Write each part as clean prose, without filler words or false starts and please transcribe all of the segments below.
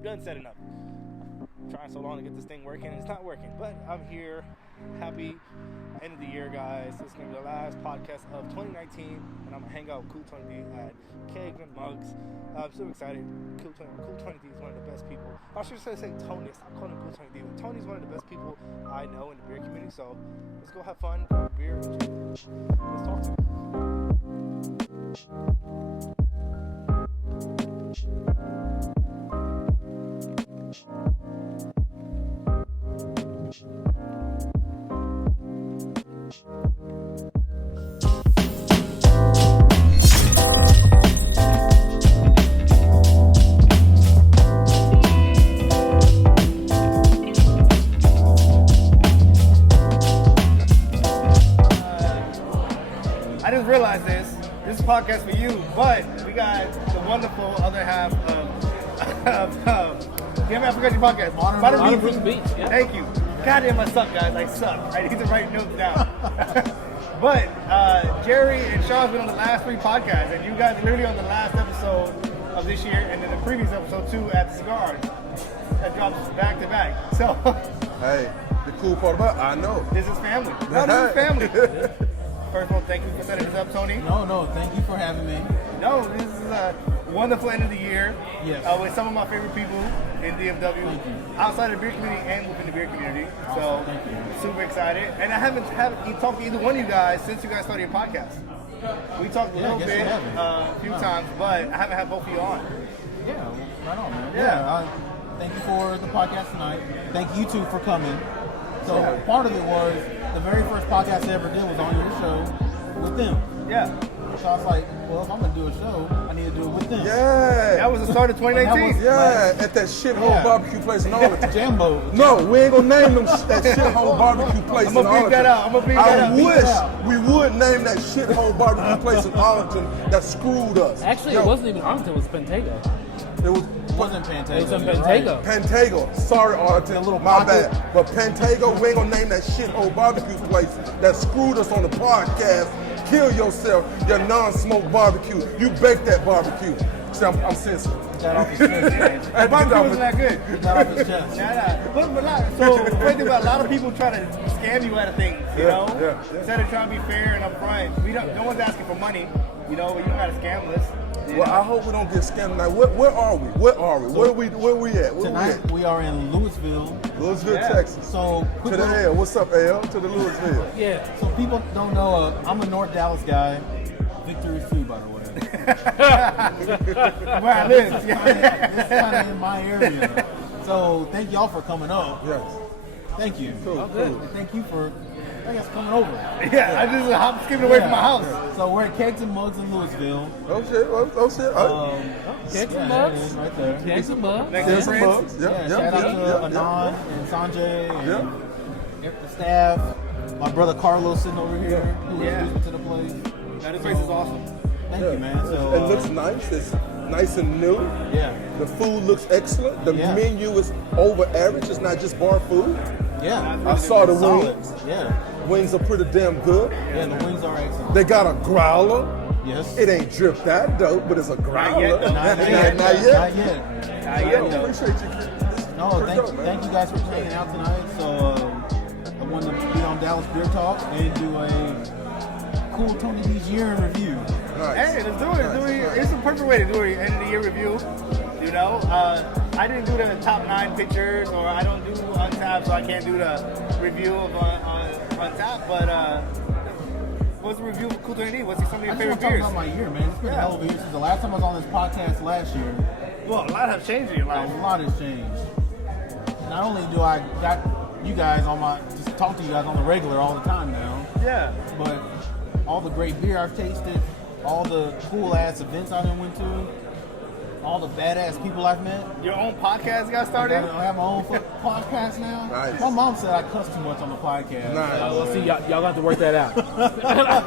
I'm done setting up. Trying so long to get this thing working, and it's not working. But I'm here. Happy end of the year, guys. This is going to be the last podcast of 2019, and I'm going to hang out with Cool 20D at Kegs and Mugs. I'm so excited. Cool 20D is one of the best people. I should say Tony. Stop calling him Cool 20D. But Tony's one of the best people I know in the beer community. So let's go have fun, grab a beer, and let's talk to him. I just realized this is a podcast for you, but we got the wonderful other half damn it, I forgot your podcast. Modern Brews Beach. Yeah. Thank you. Goddamn, I suck, guys. I suck. I need to write notes down. But Jerry and Sean's been on the last 3 podcasts, and you guys are literally on the last episode of this year, and then the previous episode too at the Cigars. That drops back to back. So, hey, the cool part about it, I know. This is family. No, this is family. First of all, thank you for setting this up, Tony. No, thank you for having me. No, this is a wonderful end of the year. Yes. With some of my favorite people in DFW, outside of the beer community and within the beer community. Awesome. So, super excited. And I haven't talked to either one of you guys since you guys started your podcast. We talked a little bit, a few times, but I haven't had both of you on. Yeah, right on, man. Yeah. Thank you for the podcast tonight. Thank you two for coming. So part of it was the very first podcast I ever did was on your show with them. Yeah. So I was like, well, if I'm going to do a show, I need to do it with them. Yeah. That was the start of 2019. At that shithole barbecue place in Arlington. Jambo. No, we ain't gonna name them that shithole barbecue place in Arlington. I'm gonna beat that out. I wish we would name that shithole barbecue place in Arlington that screwed us. Actually, it wasn't even Arlington, it was Pantego. It wasn't Pantego. It was in Pantego. Right. Pantego. Sorry, Arlington. A little my pocket. bad. But Pantego, we ain't gonna name that shithole barbecue place that screwed us on the podcast. Kill yourself, your non-smoke barbecue. You bake that barbecue. See, I'm sensitive. Got off his chest. The barbecue wasn't that good. Got off his chest. But so the funny thing about a lot of people try to scam you out of things, you know? Yeah. Instead of trying to be fair and upfront. No one's asking for money, but you don't gotta scam us. Well, I hope we don't get scammed tonight. Where are we? Where we at? Tonight we are in Louisville, Texas. So to the L. What's up, L? To the Louisville. Yeah. So people don't know, I'm a North Dallas guy. Victory Food, by the way. Where I live. It's kind of in my area. So thank y'all for coming up. Yes. Thank you. Cool. And thank you for, I guess, coming over. Yeah, I'm skipping away from my house. So we're at Kegs and Mugs in Louisville. Oh shit. Kegs and Mugs. Right there. Kegs and Mugs. Next to Prince. Shout out to Anand and Sanjay and the staff. My brother Carlos sitting over here who introduced me to the place. This place is awesome. Thank you, man. So it looks nice. It's nice and new. Yeah. The food looks excellent. The menu is over average. It's not just bar food. Yeah. I saw the Solid. wings. Yeah. Wings are pretty damn good. Yeah, the wings are excellent. They got a growler. Yes. It ain't dripped that dope, but it's a growler. Not yet. Not yet. Yo, appreciate you. No, thank you guys for hanging out tonight. So I wanted to be on Dallas Beer Talk and do a cool Tony D's year in review. Nice. Hey, let's do it. It's a perfect way to do an end of the year review. You know, I didn't do the top 9 pictures, or I don't do Untapped, so I can't do the review of Untapped. But what's the review of Cool 20D? What's some of your favorite beers? I just want to talk about my year, man. It's been a hell of a year since the last time I was on this podcast last year. Well, a lot have changed in your life. A lot has changed. Not only do I got you guys just talk to you guys on the regular all the time now. Yeah. But all the great beer I've tasted, all the cool ass events I went to, all the badass people I've met. Your own podcast got started? I have my own podcast now. Nice. My mom said I cuss too much on the podcast. Nice. See, y'all gonna have to work that out.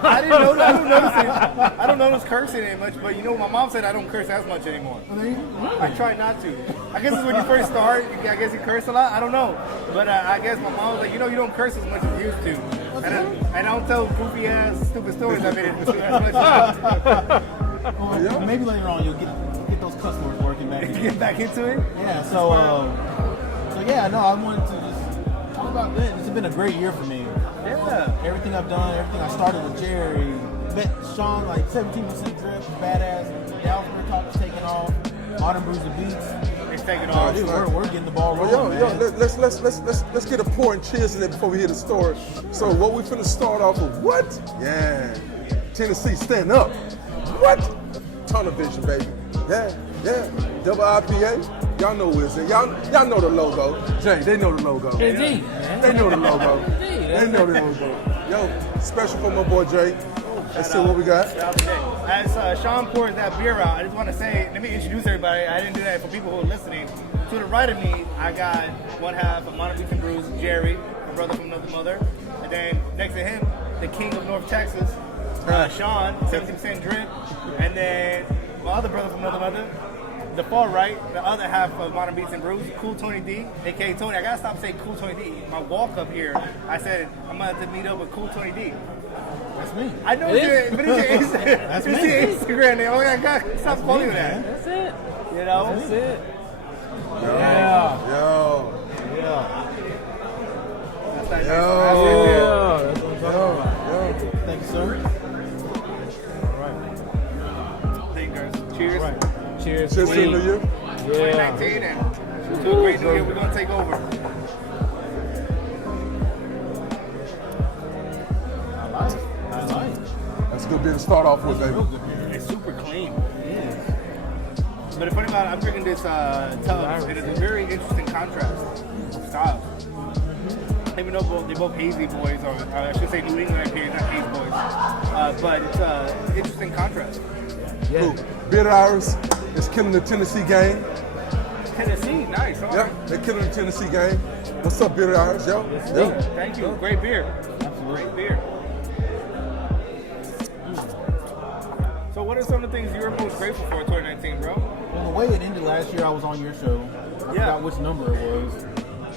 I didn't know that. I don't notice cursing that much, but you know, my mom said I don't curse as much anymore. I try not to. I guess it's when you first start, I guess you curse a lot. I don't know. But I guess my mom was like, you know, you don't curse as much as you used to. And I don't tell goofy ass, stupid stories. I mean, as much. Maybe later on you'll get those cuss words working back in. Get back into it. Yeah, so yeah, no, I wanted to just talk about that. It's been a great year for me. Yeah. Everything I've done, everything I started with Jerry, met Sean, like 17% drip, badass. Dallas Beer Talk is taking off. Modern Brews and Beats. It's taking off. Dude, we're getting the ball Well, rolling, yo, man. let's get a pour and cheers in it before we hear the story. So what we finna start off with? What? Yeah, Tennessee, stand up. What? Tunnel vision, baby. Yeah. Double IPA. Y'all know who is it. Y'all know the logo. Jay, they know the logo. Indeed, They know the logo. Indeed, They know the logo. Yo, special for my boy Jay. Let's see what we got. As Sean pours that beer out, I just want to say, let me introduce everybody. I didn't do that for people who are listening. To the right of me, I got one half of Modern Beats and Brews, Jerry, my brother from another mother. And then next to him, the king of North Texas, Sean, 70% drip. And then my other brother from another mother, the far right, the other half of Modern Beats and Brews, Cool Tony D, aka Tony. I gotta stop saying Cool Tony D. My walk up here, I said I'm gonna have to meet up with Cool Tony D. That's me. I know It it's but it's your That's me. Instagram name. I gotta stop calling you that. That's it. You know? That's it. Yeah. Yo. That's not Yo. nice. That's what I'm talking about. Yo. Thank you, sir. Thank you, guys. Cheers. Right. Cheers. Cheers to the new year. Yeah. 2019 and to a great new year. We're gonna take over. I like. That's a good beer to start off with, baby. Real good beer. It's super clean. It But the funny about it, I'm drinking this Tubbs, and it's a very interesting contrast of styles. Even though they're both hazy boys, or I should say New England IPAs, not hazy boys. But it's an interesting contrast. Cool. Bitter Iris is killing the Tennessee game. Tennessee, nice. All Yeah, right. they're killing the Tennessee game. What's up, Bitter Iris? Yo. Thank you. Great beer. Great beer. So what are some of the things you're most grateful for in 2019, bro? Well, the way it ended last year, I was on your show. I Yeah. forgot which number it was.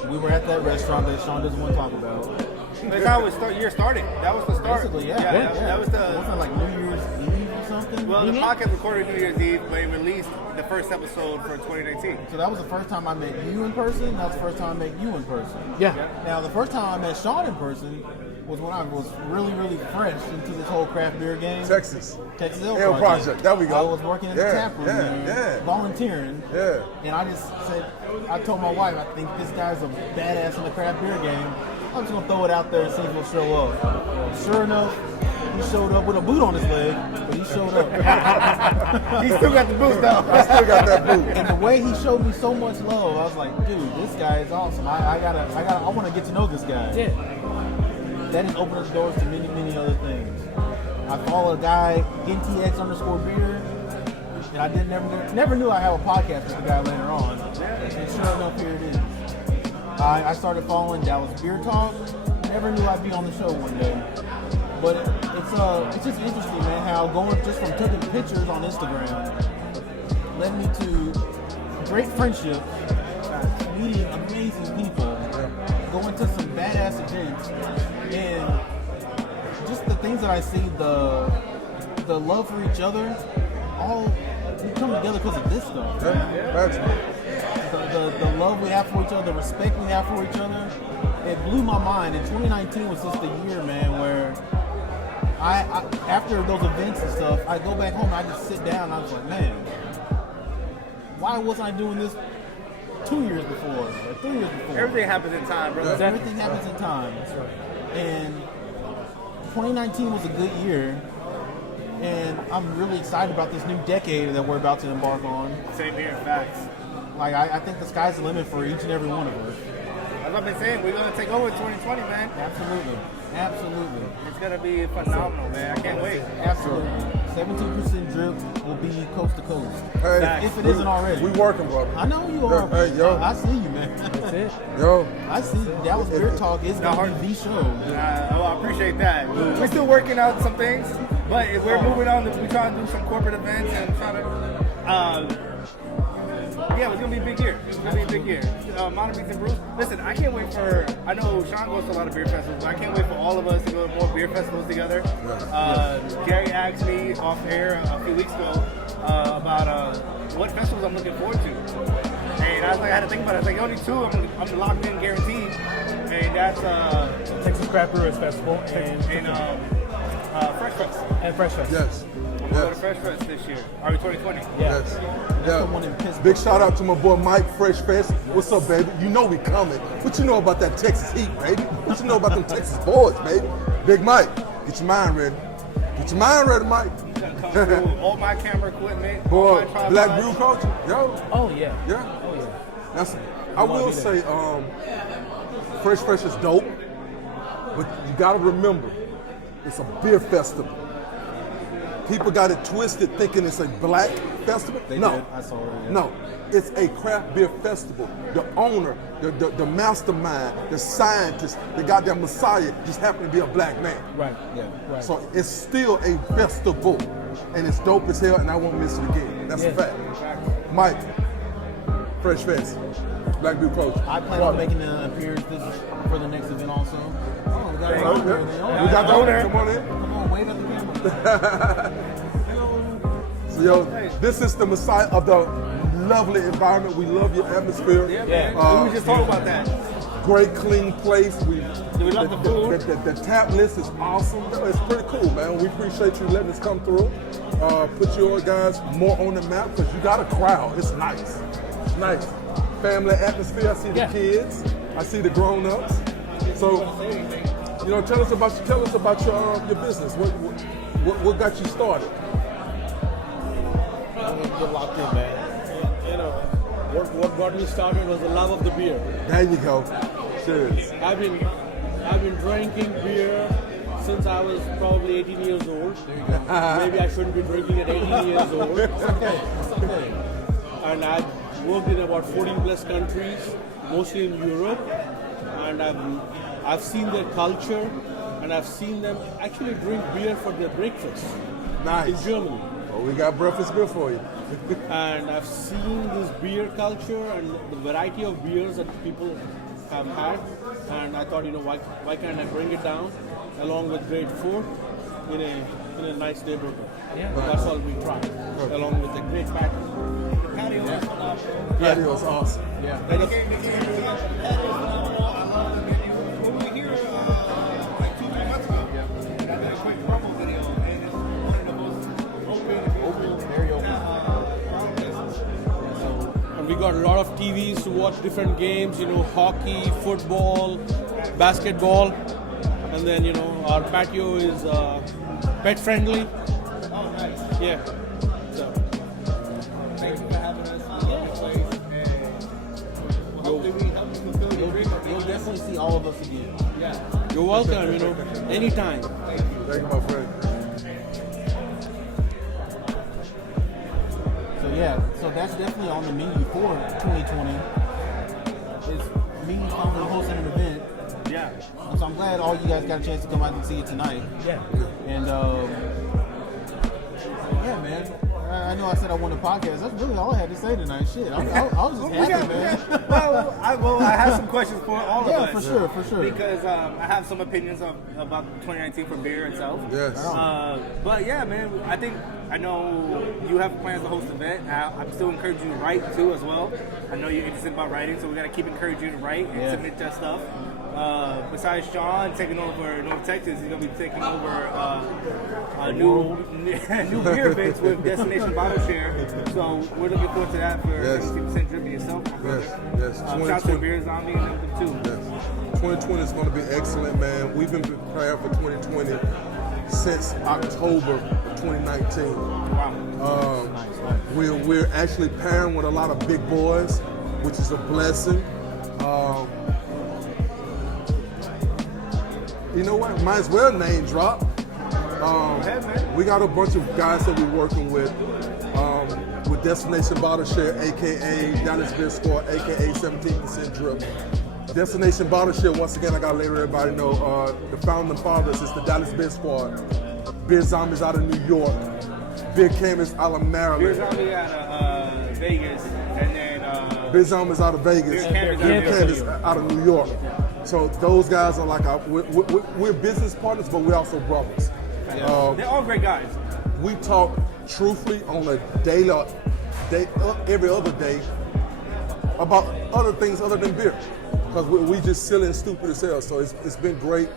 We were at that restaurant that Sean doesn't want to talk about. That's how year started. That was the start. Basically, yeah. That was the. Wasn't it like New Year's Eve or something? Well, the podcast recorded New Year's Eve, but it released the first episode for 2019. So that was the first time I met you in person. That's the first time I met you in person. Yeah. Now, the first time I met Sean in person was when I was really, really fresh into this whole craft beer game. Texas. Texas Ale Project. There we go. I was working in the tap room there, volunteering. Yeah. And I just said, I told my wife, I think this guy's a badass in the craft beer game. I'm just gonna throw it out there and see if he'll show up. Well, sure enough, he showed up with a boot on his leg, but he showed up. He still got the boost though. I still got that boot. And the way he showed me so much love, I was like, dude, this guy is awesome. I want to get to know this guy. That's it. That has opened up doors to many, many other things. I follow a guy, NTX_beer, and I never knew I had a podcast with the guy later on. And sure enough, here it is. I started following Dallas Beer Talk. Never knew I'd be on the show one day. But it's just interesting, man, how going just from taking pictures on Instagram led me to great friendships, meeting amazing people, going to some badass events, and just the things that I see, the love for each other, all we come together because of this stuff. That's The love we have for each other, the respect we have for each other, it blew my mind. And 2019 was just the year, man, where I after those events and stuff, I go back home and I just sit down and I was like, man, why wasn't I doing this 2 years before or 3 years before? Everything happens in time, bro. Everything happens in time. And 2019 was a good year. And I'm really excited about this new decade that we're about to embark on. Same here, facts. Like, I think the sky's the limit for each and every one of us. As I've been saying, we're gonna take over 2020, man. Absolutely. Absolutely. It's gonna be phenomenal, man. I can't wait. Absolutely. 17% drip will be coast to coast. Hey, If it isn't already. we working, brother. I know you are. Hey, yo. I see you, man. That's it. Yo. I see Dallas Beer Talk is going to be the show. I appreciate that. We're still working out some things, but if we're moving on. We're trying to do some corporate events and trying to. Yeah, it's gonna be a big year. It's gonna be a big year. Modern Beats and Brews. Listen, I can't wait for. I know Sean goes to a lot of beer festivals, but I can't wait for all of us to go to more beer festivals together. Gary asked me off air a few weeks ago about what festivals I'm looking forward to. And I was like, I had to think about it. I was like, only two I'm locked in, guaranteed. And that's Texas Craft Brewers Festival and Fresh Fest. And Fresh Fest. Yes. I'm going to go to Fresh Fest this year, or 2020. Yeah. Yes. the one in Yeah. Pittsburgh. Big shout out to my boy Mike, Fresh Fest. What's up, baby? You know we coming. What you know about that Texas heat, baby? What you know about them Texas boys, baby? Big Mike, get your mind ready. Get your mind ready, Mike. Come through all my camera equipment, all Boy, my tripods. Black Brew Culture, yo. Oh yeah. Yeah. Oh yeah. That's. I will say, Fresh Fresh is dope, but you gotta remember, it's a beer festival. People got it twisted thinking it's a black festival. They No, did. I saw it, yeah. no, it's a craft beer festival. The owner, the mastermind, the scientist, the goddamn messiah just happened to be a black man. Right. Yeah. Right. So it's still a festival, and it's dope as hell, and I won't miss it again. That's a Yeah. fact. Mike, Fresh Fest, Black Beer Coach. I plan on making an appearance for the next event also. Oh, we got We the owner. got the owner. Come on in. Come on, wave at the camera. So, yo, this is the messiah of the lovely environment. We love your atmosphere. Yeah. We were just talking about that. Great, clean place. We love the food. The tap list is awesome. It's pretty cool, man. We appreciate you letting us come through. Put your guys more on the map because you got a crowd. It's nice. It's nice. Family atmosphere. I see the Yeah. kids. I see the grown-ups. So, you know, tell us about your business. What got you started? Get locked in, man. You know, what got me started was the love of the beer. There you go. Cheers. I've been drinking beer since I was probably 18 years old. Maybe I shouldn't be drinking at 18 years old. And I've worked in about 14 plus countries, mostly in Europe, and I've seen their culture, and I've seen them actually drink beer for their breakfast in Nice. Germany. Well, we got breakfast beer for you. And I've seen this beer culture and the variety of beers that people have had, and I thought, you know, why can't I bring it down along with great food in a nice neighborhood? Yeah. That's all we try, along with a great patio. Patio is phenomenal. Patio's awesome. Yeah. Patio is phenomenal. I love the menu. When we were here like 2-3 months ago, and I did a quick promo video, and it's one of the most open, Very open. And we got a lot of TVs to watch different games, you know, hockey, football, basketball, and then, you know, our patio is pet friendly. Oh, nice. Yeah. So, Thank you for having us. I love the place, and hopefully we help you fulfill your dream. You'll definitely see all of us again. Yeah. you're welcome, you know, anytime. Thank you, my friend. So yeah, so that's definitely on the menu for 2020. Is me finally hosting an event. Yeah. So I'm glad all you guys got a chance to come out and see it tonight. Yeah. And yeah, man. I know I said I wanted a podcast. That's really all I had to say tonight. Shit, I was just happy, man. Well, I have some questions for all of Yeah, us. for sure. Because I have some opinions about 2019 for beer itself. Yes. But yeah, man, I know you have plans to host an event. I'm still encouraging you to write too as well. I know you're interested about writing, so we gotta keep encouraging you to write and submit your stuff. Besides Sean taking over North Texas, he's gonna be taking over new beer events with Destination Bottle Share. So we're looking forward to that for Yes. 50% drip to yourself, my brother. Yes. Shout out to Beer Zombie and them too. Yes. 2020 is going to be excellent, man. We've been preparing for 2020 since October of 2019. Wow. We're actually pairing with a lot of big boys, which is a blessing. You know what? Might as well name drop. We got a bunch of guys that we're working with Destination Bottle Share, aka Dallas Beer Squad, aka 17% Drip. Destination Bottle Share, once again, I gotta let everybody know, the founding fathers is the Dallas Beer Squad. Beer Zombies out of New York. Beer Camus out of Beer Maryland. Zombie out of Vegas, and then Beer Zombies out of Vegas. Beer Camus Beer out of Camus out of New York. So those guys are like, we're business partners, but we're also brothers. they're all great guys. We talk truthfully on a every other day about other things other than beer, because we just silly and stupid as hell. So it's been great.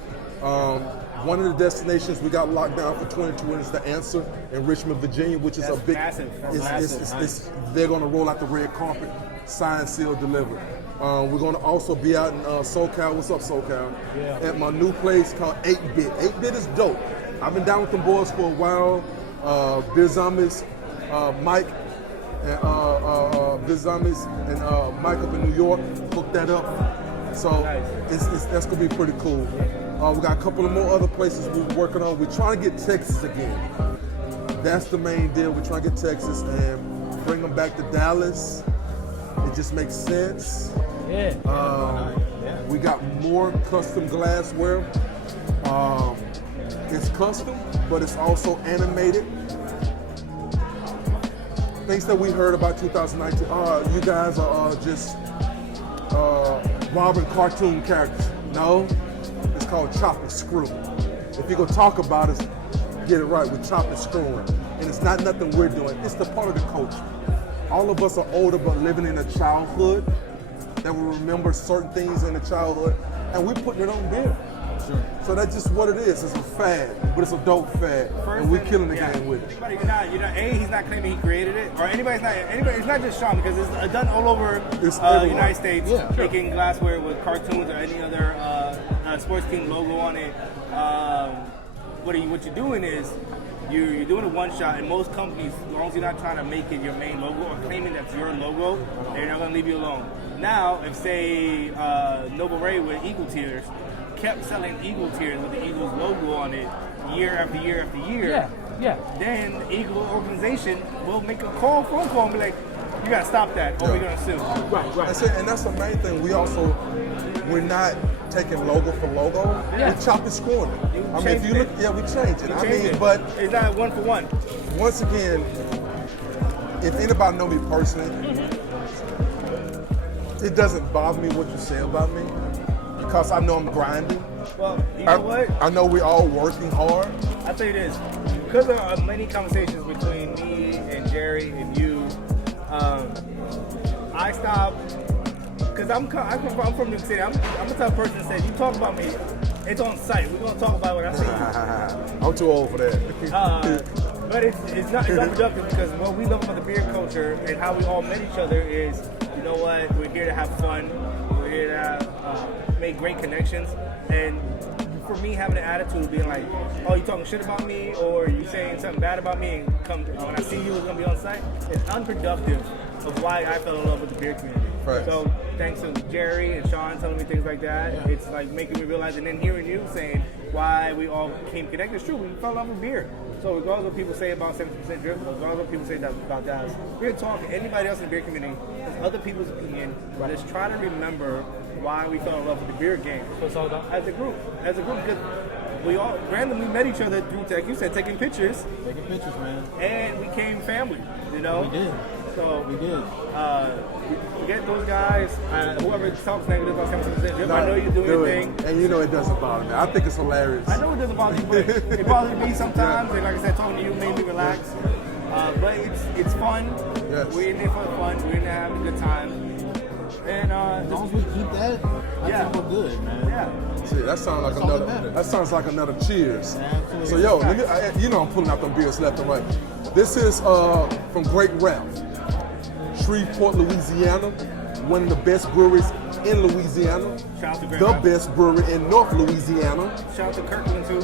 One of the destinations we got locked down for 2020 is the Answer in Richmond, Virginia, which is That's a big. massive. They're going to roll out the red carpet, sign, seal, deliver. We're going to also be out in SoCal. What's up, SoCal? Yeah. At my new place called 8-Bit. 8-Bit is dope. I've been down with them boys for a while. Biz Zombies, Mike, and Biz Zombies and Mike up in New York hooked that up. So that's going to be pretty cool. We got a couple of more other places we're working on. We're trying to get Texas again. That's the main deal. We're trying to get Texas and bring them back to Dallas. It just makes sense. Yeah. We got more custom glassware. It's custom, but it's also animated. Things that we heard about 2019. You guys are just robbing cartoon characters. No, it's called chop and screw. If you're gonna talk about it, get it right with chop and screwing. And it's not nothing we're doing. It's the part of the culture. All of us are older, but living in a childhood that will remember certain things in the childhood, and we're putting it on beer. Sure. So that's just what it is. It's a fad, but it's a dope fad, and we're killing the game with it. You're not. He's not claiming he created it, or anybody's not. It's not just Sean, because it's done all over the United States. Yeah, sure. Making glassware with cartoons or any other sports team logo on it. What you're doing is you're doing a one shot, and most companies, as long as you're not trying to make it your main logo or claiming that's your logo, they're not going to leave you alone. Now, if say Noble Ray with Eagle Tears kept selling Eagle Tears with the Eagles logo on it year after year after year, then the Eagle organization will make a phone call and be like, you got to stop that, or we're going to sue. Right. That's it, and that's the main thing. We're not taking logo for logo. Yeah. We're chopping screwing it. I mean, if you look, we changed it. But it's not one for one. once again, if anybody know me personally, it doesn't bother me what you say about me, because I know I'm grinding. Well, you know what? I know we're all working hard. I'll tell you this, because there are many conversations between me and Jerry and you, I stopped, because I'm from New York City. I'm the type of person that says, you talk about me, it's on site. We're going to talk about what I see. I'm too old for that. But it's not productive, because what we love about the beer culture and how we all met each other is, you know what, we're here to have fun. We're here to make great connections. And for me, having an attitude of being like, oh, you talking shit about me, or you saying something bad about me, and when I see you, it's going to be on site, it's unproductive of why I fell in love with the beer community. Right. So thanks to Jerry and Sean telling me things like that, it's like making me realize, and then hearing you saying why we all came connected. It's true, we fell in love with beer. So regardless of what people say about 70% drip, regardless of what people say about Dallas, we're talking to anybody else in the beer community, there's other people's opinion. Just try to remember why we fell in love with the beer game. What's all about? As a group, because we all randomly met each other through tech. You said taking pictures, man. and we became family. You know, We did. So We did. Forget those guys. Whoever talks negative about 70% drip, I know you're doing your thing. And you know it doesn't bother me. I think it's hilarious. I know it doesn't bother you, but it bothers me sometimes. And like I said, talking to you made me relax. But it's fun. Yes. We're in there for the fun. We're in there having a good time. And As long as we keep that, I think we're good, man. yeah. See, that sounds like That's all that another. matters. That sounds like another cheers. Absolutely. So yo, let me, I'm pulling out them beers left and right. This is from Great Ralph, Shreveport, Louisiana. One of the best breweries in Louisiana. Shout out to Great The Ralph. best brewery in North Louisiana. Shout out to Kirkland too.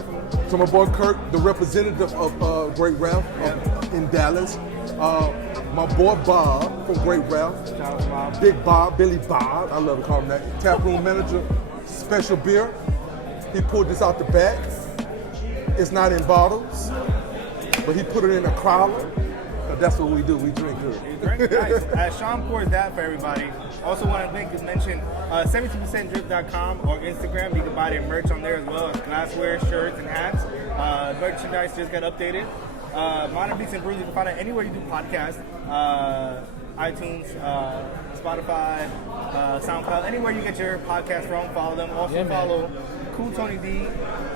To my boy Kirk, the representative of Great Ralph in Dallas. My boy Bob from Great Ralph. Shout out to Bob. Big Bob, Billy Bob, I love to call him that. Taproom manager, special beer. He pulled this out the back. It's not in bottles, but he put it in a crowler. That's what we do, we drink good. Drink nice. Sean pours that for everybody. Also want to mention 72%drip.com or Instagram. You can buy their merch on there as well as glassware, shirts, and hats. Merchandise just got updated. Modern Beats and Brews, you can find it anywhere you do podcasts. iTunes, Spotify, SoundCloud, anywhere you get your podcast from, follow them. Also follow Cool Tony D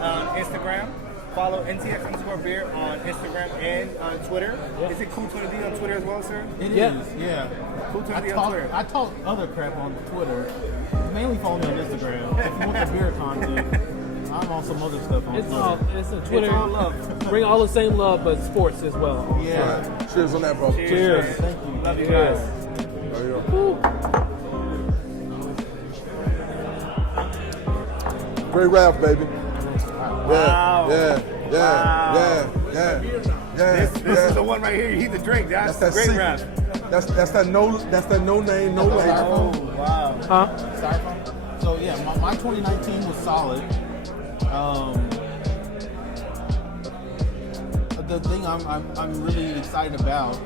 on Instagram. follow NTX_beer on Instagram and on Twitter. Yeah. Is it Cool20D on Twitter as well, sir? It Yeah. is, yeah. Cool20D on Twitter. I talk other crap on Twitter. Mainly follow me on Instagram. If you want the beer content, I'm on some other stuff on It's Twitter. all it's a Twitter. It's all love. Bring all the same love, but sports as well. Yeah. Cheers on that, bro. Cheers. Thank you. Love you Cheers. guys. There you go. Great Ralph, baby. Wow. Yeah. Wow. This This is the one right here. You heat the drink. That's that great secret. rap. That's that no name, no label. Oh, wow. Huh? Styrofoam. So yeah, my 2019 was solid. The thing I'm really excited about.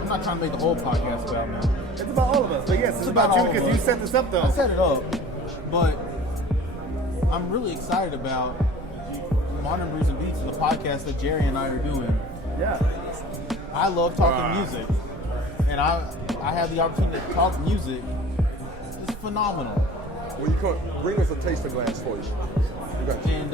I'm not trying to make the whole podcast about me. It's about all of us. But yes, it's about you all of because you us. set this up, I though. set it up, but I'm really excited about Modern Brews and Beats, the podcast that Jerry and I are doing. Yeah. I love talking music, and I have the opportunity to talk music. It's phenomenal. Well, you come, bring us a taster glass for you. You got And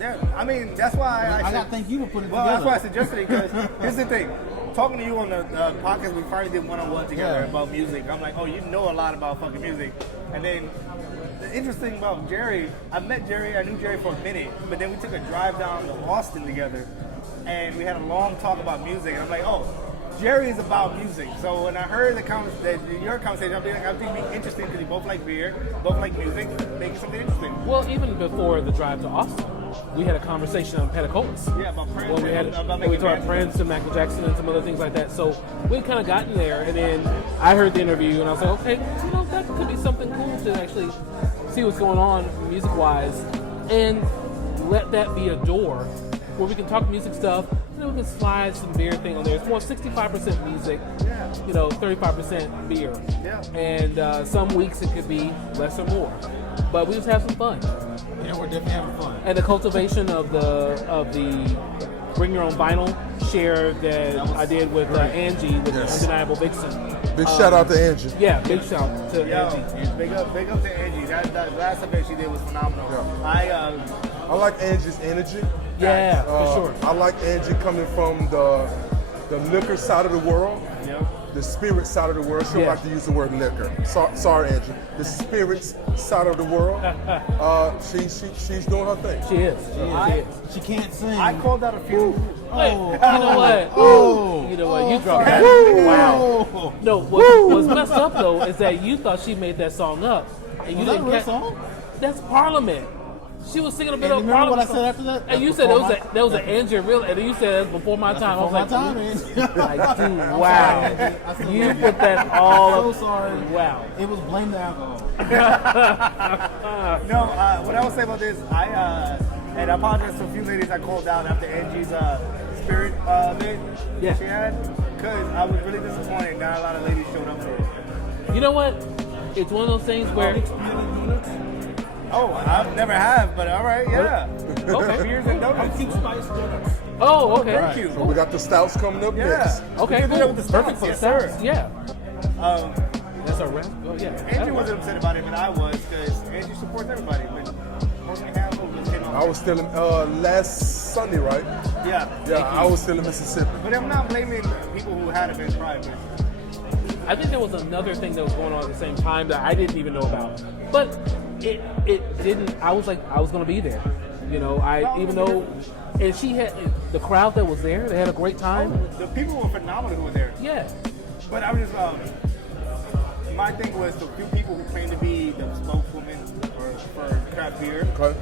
Yeah, I mean, that's why I I said, got to thank you for putting it well, that's together. why I suggested it, because here's the thing. Talking to you on the podcast, we finally did one-on-one together Yeah. about music. I'm like, oh, you know a lot about fucking music. And then the interesting about Jerry, I met Jerry, I knew Jerry for a minute, but then we took a drive down to Austin together, and we had a long talk about music. And I'm like, oh, Jerry is about music. So when I heard your conversation, I think it'd be interesting because you both like beer, both like music, making something interesting. Well, even before the drive to Austin, we had a conversation on Petticoats. Yeah, about Prince. Well, we had about we making talked about bands. Prince and Michael Jackson and some other things like that. So we kind of gotten there, and then I heard the interview, and I was like, okay, that could be something cool to actually see what's going on music-wise, and let that be a door where we can talk music stuff. We can slide some beer thing on there. It's more 65% music, 35% beer. Yeah. And some weeks it could be less or more. But we just have some fun. Yeah, we're definitely having fun. And the cultivation of the Bring Your Own Vinyl share that I did with Angie with Yes. the Undeniable Vixen. Big shout out to Angie. Yeah, big shout to Angie. Big up to Angie. That last event she did was phenomenal. Yeah. I like Angie's energy. Yeah, for sure. I like Angie coming from the liquor side of the world, the spirit side of the world. She don't Yeah. like to use the word liquor. Sorry, Angie. The spirits side of the world. She's doing her thing. She is. She can't sing. I called out a few. Wait, you know what? You know what? You dropped that. Wow. No, what's messed up though is that you thought she made that song up, and you Was that didn't a real catch. song? That's Parliament. She was singing a bit And of remember Parliament. what I said song. after that? And you That's said before that was an Angie real, and then you said that's before my time. I was Before like, my time, man. like, dude, I'm wow. sorry, Angie. I still You love put that all I'm up. so sorry. Wow. It was blame the alcohol. No, what I would say about this, and I apologize to a few ladies I called out after Angie's spirit event Yeah. she had, because I was really disappointed. Not a lot of ladies showed up for it. You know what? It's one of those things where. Oh, I've never have, but all right, yeah. Okay. Beers and donuts. Spice donuts. Oh, okay. Thank you. So we got the stouts coming up Yeah. next. Okay, We did it cool. with the Perfect stouts, for the yes, stouts. sir. Yeah. That's a wrap. Oh, yeah. Angie wasn't upset about it, but I was, because Angie supports everybody. But more than half of us came out. I was still in last Sunday, right? Yeah. Yeah, I was still in Mississippi. But I'm not blaming people who had events prior. I think there was another thing that was going on at the same time that I didn't even know about. But it didn't. I was going to be there. You know, even though, and she had the crowd that was there. They had a great time. The people were phenomenal who were there. Yeah. But I was just, my thing was the few people who claim to be the spokeswoman for craft beer Okay.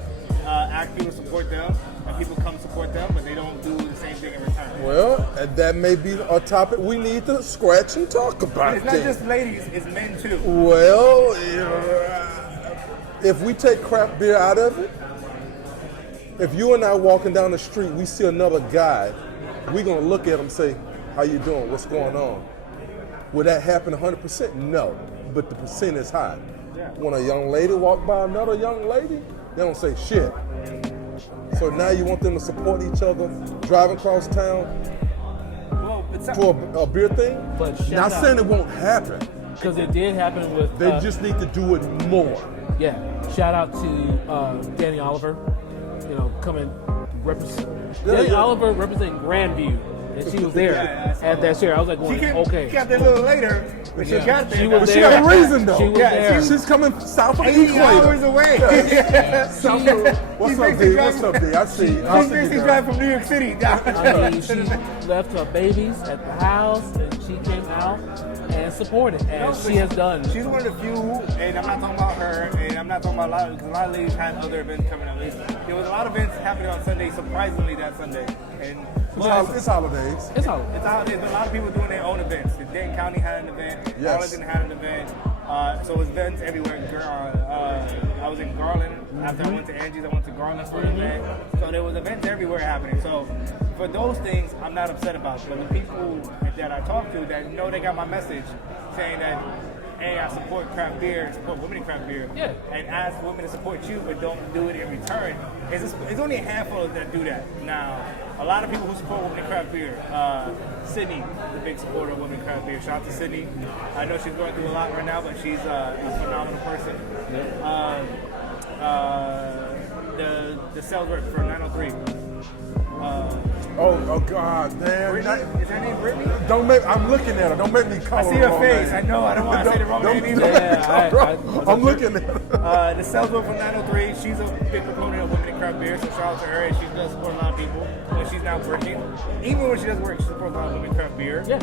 ask people to support them, and people come support them, but they don't do the same thing in return. Well, and that may be a topic we need to scratch and talk about. It's not then. just ladies, it's men too. Well, if we take craft beer out of it, if you and I walking down the street, we see another guy, we gonna look at him and say, "How you doing? What's going on?" Will that happen 100%? No, but the percent is high. When a young lady walk by another young lady, they don't say shit. So now you want them to support each other, driving across town Well, it's not, for a beer thing? But shout Not out. saying it won't happen. Because it did happen with. They just need to do it more. Yeah. Shout out to Danny Oliver. coming represent. Yeah. Oliver representing Grandview, and she was there at that share. I was like, going, okay. She got there a little later, but she got there. She was But there. she got a reason though. She was there. She's coming south of the 80 equator. hours away. South of, what's up, D? What's up, D? I see. She's basically driving from New York City. I mean, she left her babies at the house, and she came out and supported, and she has done. She's one of the few, and I'm not talking about her, and I'm not talking about a lot, because a lot of ladies had other events coming up. There was a lot of events happening on Sunday, surprisingly that Sunday. And It's holidays. It's all. it's holidays, but a lot of people doing their own events. The Denton County had an event, Yes. Arlington had an event, so it was events everywhere. I was in Garland. After I went to Angie's, I went to Garland for an event. So there was events everywhere happening. So for those things, I'm not upset about. But the people that I talk to that know they got my message saying that, hey, I support craft beer, support women in craft beer, Yeah. and ask women to support you, but don't do it in return. It's only a handful that do that. Now, a lot of people who support women in craft beer, Sydney, the big supporter of women in craft beer. Shout out to Sydney. I know she's going through a lot right now, but she's a phenomenal person. The sales rep for 903. Oh God, damn! Brittany? Is her name Brittany? Don't make. I'm looking at her. Don't make me call I her see her wrong face. name. I know. I don't want to say the wrong name either. I'm looking at her. The sales rep for 903. She's a big proponent of women in craft beer, so shout out to her. And she does support a lot of people when she's not working. Even when she does work, she supports a lot of women in craft beer. Yeah.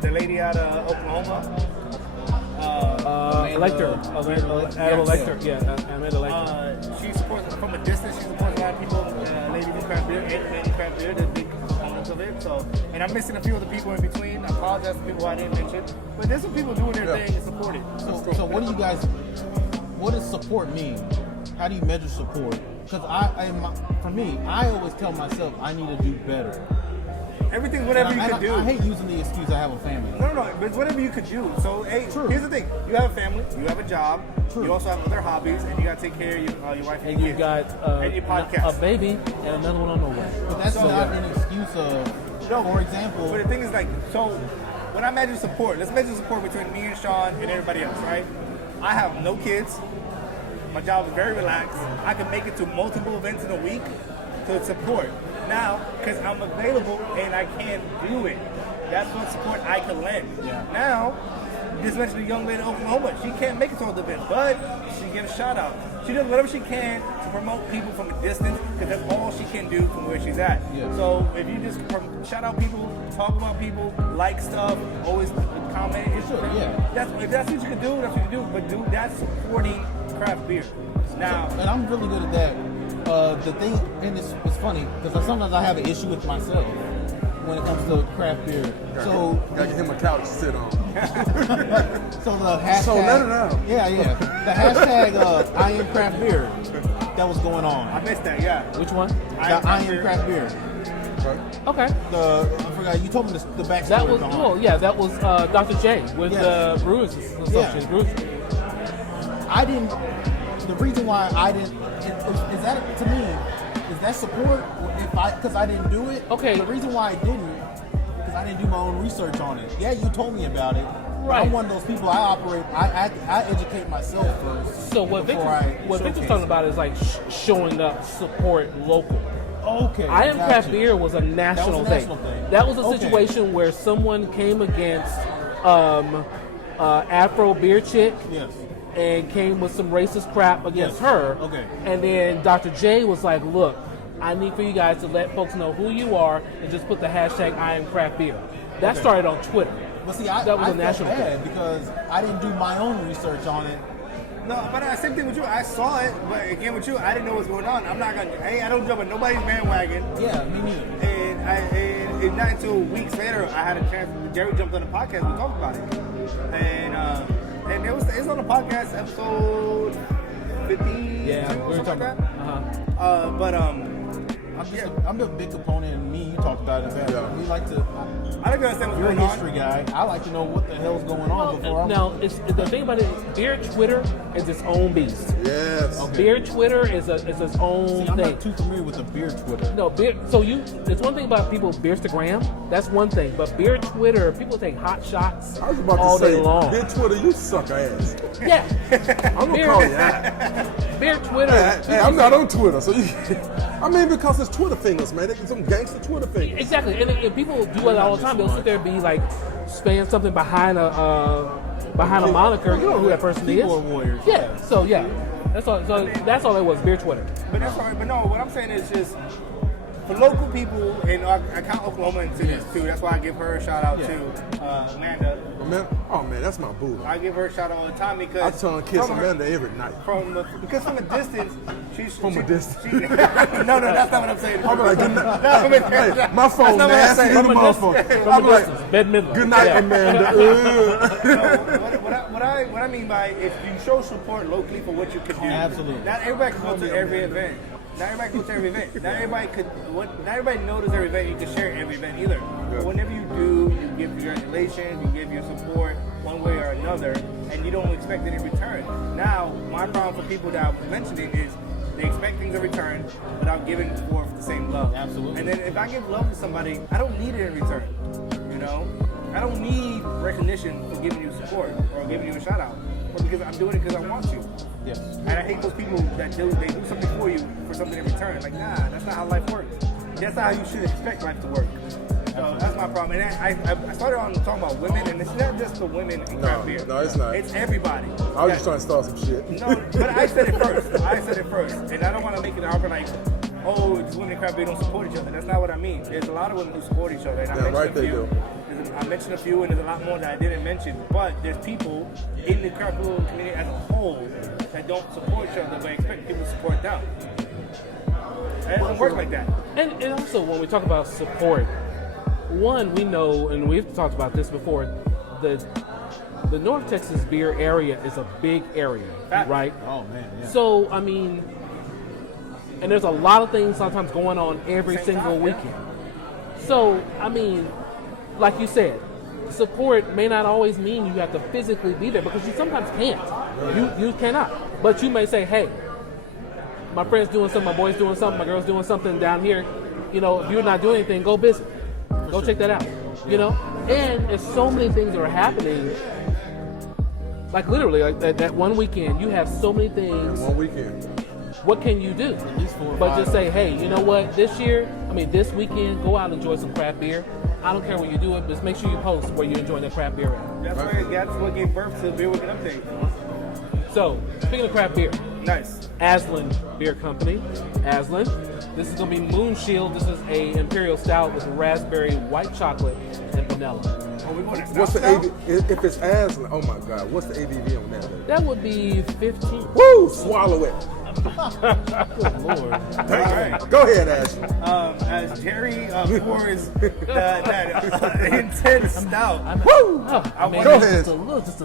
The lady out of Oklahoma. Elector. Adam Elector. Yeah, Amanda Elector. She supports from a distance. She supports a lot of people. Ladies in craft beer, and men in craft beer. They're big components of it. So, and I'm missing a few of the people in between. I apologize to people I didn't mention, but there's some people doing their thing and support it. So what do you guys? What does support mean? How do you measure support? Because for me, I always tell myself I need to do better. Everything's whatever you And can do. I hate using the excuse I have a family. No, but it's whatever you could do. So, hey, True. here's the thing: you have a family, you have a job, True. you also have other hobbies, and you got to take care of your wife and And your you kids. got and your podcast. a baby and another one on the way. But that's So- not an excuse of, No. for example, But the thing is, like, so when I measure support, let's measure support between me and Sean and everybody else, right? I have no kids. My job is very relaxed. I can make it to multiple events in a week to support. Now, because I'm available and I can do it. That's what support I can lend. Yeah. Now, just mentioned a young lady in Oklahoma. She can't make it to all the events, but she gives a shout out. She does whatever she can to promote people from a distance because that's all she can do from where she's at. Yeah. So if you just shout out people, talk about people, like stuff, always comment. Sure, yeah. If that's what you can do, that's what you do. But dude, that's supporting craft beer. Now, and I'm really good at that. The thing, and it's funny because sometimes I have an issue with myself when it comes to craft beer. So Gotta get him a couch to sit on. So the hashtag. So let it out. Yeah. The hashtag I am craft beer that was going I on. missed that. Yeah. Which one? The I am craft beer. Okay. I forgot. You told me the backstory. That was behind it. cool. Yeah, that was Dr. J with Yes. the Brewers Association. Yeah. Brewers. I didn't. The reason why I didn't is that to me is that support because I didn't do it. Okay. The reason why I didn't because I didn't do my own research on it. Yeah, you told me about it. Right. I'm one of those people. I educate myself first. So what Victor's showcase talking it. about is like showing up, support local. Okay. I Am gotcha. Craft Beer was a national, national thing. That was a Okay. situation where someone came against Afro Beer Chick Yes. and came with some racist crap against Yes. her. Okay. And then Dr. J was like, look, I need for you guys to let folks know who you are and just put the hashtag I Am Craft Beer. That Okay. started on Twitter. But see, That was I a national felt thing. bad because I didn't do my own research on it. No, but same thing with you. I saw it, but again with you, I didn't know what's going on. I'm not gonna. Hey, I don't jump on nobody's bandwagon. Yeah, me neither. And not until weeks later, I had a chance. Jerry jumped on the podcast. We talked about it, and it's on the podcast episode 50. Yeah, we were talking about. I'm a big component, and me, you talked about it. Yeah. We like to. I don't understand what's You're a going history on. guy. I like to know what the hell's going on before I'm. Now, the thing about it, beer Twitter is its own beast. Yes. Okay. Beer Twitter is its own See, I'm thing. not too familiar with the beer Twitter. No, beer. So there's one thing about people Beerstagram. That's one thing. But beer Twitter, people take hot shots I was about all to say, day long. Big Twitter, you suck ass. Yeah, I'm gonna Beer- call you out. beer Twitter. Hey, I'm not on Twitter, so I mean, because it's Twitter fingers, man. It's some gangster Twitter fingers. Exactly, and people do it all the time. They'll sit there and be like saying something behind a moniker. You know who that person is. Keyboard warriors. Yeah. So yeah, that's all. So that's all it was. Beer Twitter. But that's all right. But no, what I'm saying is just for local people, and I count Oklahoma into this too. That's why I give her a shout out to Amanda. Oh man, that's my boo. I give her a shout out all the time I because tell her kiss from her- Amanda every night. because from a distance, she's From a distance. no, that's not what I'm saying. I'm like, good night. No, Hey, my phone that's not what I'm nasty saying. than a From a motherfucker. From I'm a like, distance, Bed Midland. good night, Yeah. Amanda. What I mean by if you show support locally for what you can do. Absolutely. Not everybody can go to every event. Not everybody knows every event. You can share every event either. But whenever you do, you give congratulations, you give your support one way or another, and you don't expect it in return. Now, my problem for people that I'm mentioning is they expect things in return without giving forth the same love. Absolutely. And then if I give love to somebody, I don't need it in return. You know, I don't need recognition for giving you support or giving you a shout out, or because I'm doing it because I want you. Yes. And I hate those people that do something for you for something in return. Like, nah, that's not how life works. That's not how you should expect life to work. So that's my problem. And I started on talking about women, and it's not just the women in craft beer. No, it's not. It's everybody. I was just trying to start some shit. No, but I said it first. And I don't want to make it out like, oh, it's women in craft beer don't support each other. That's not what I mean. There's a lot of women who support each other. And Yeah, right, they do. I mentioned a few, and there's a lot more that I didn't mention. But there's people in the craft beer community as a whole that don't support each other, but expect people to support them. It doesn't work like that. And also, when we talk about support, one, we know, and we've talked about this before, the North Texas beer area is a big area, right? Oh man. Yeah. So, I mean, and there's a lot of things sometimes going on every Same single time, yeah. weekend. So, I mean, like you said, support may not always mean you have to physically be there because you sometimes can't. You cannot. But you may say, hey, my friend's doing something, my boy's doing something, my girl's doing something down here. You know, if you're not doing anything, go visit. Go check that out. You know? And there's so many things that are happening. Like literally, like that one weekend, you have so many things. One weekend. What can you do? least 4 or But 5. just say, hey, you know what? This weekend, go out and enjoy some craft beer. I don't care when you do it, just make sure you post where you're enjoying the craft beer at. That's what gave birth to the Beer Weekend Update. So, speaking of craft beer, Nice. Aslan Beer Company. Aslan. This is going to be Moon Shield. This is a imperial stout with raspberry, white chocolate, and vanilla. Oh, we going to What's the stop ABV? If it's Aslan, oh my God, what's the ABV on that? Baby? That would be 15. Woo! Swallow it. Good Lord. right. Go ahead, Ashley. As Jerry pours that intense stout, Woo! I want Go to ahead.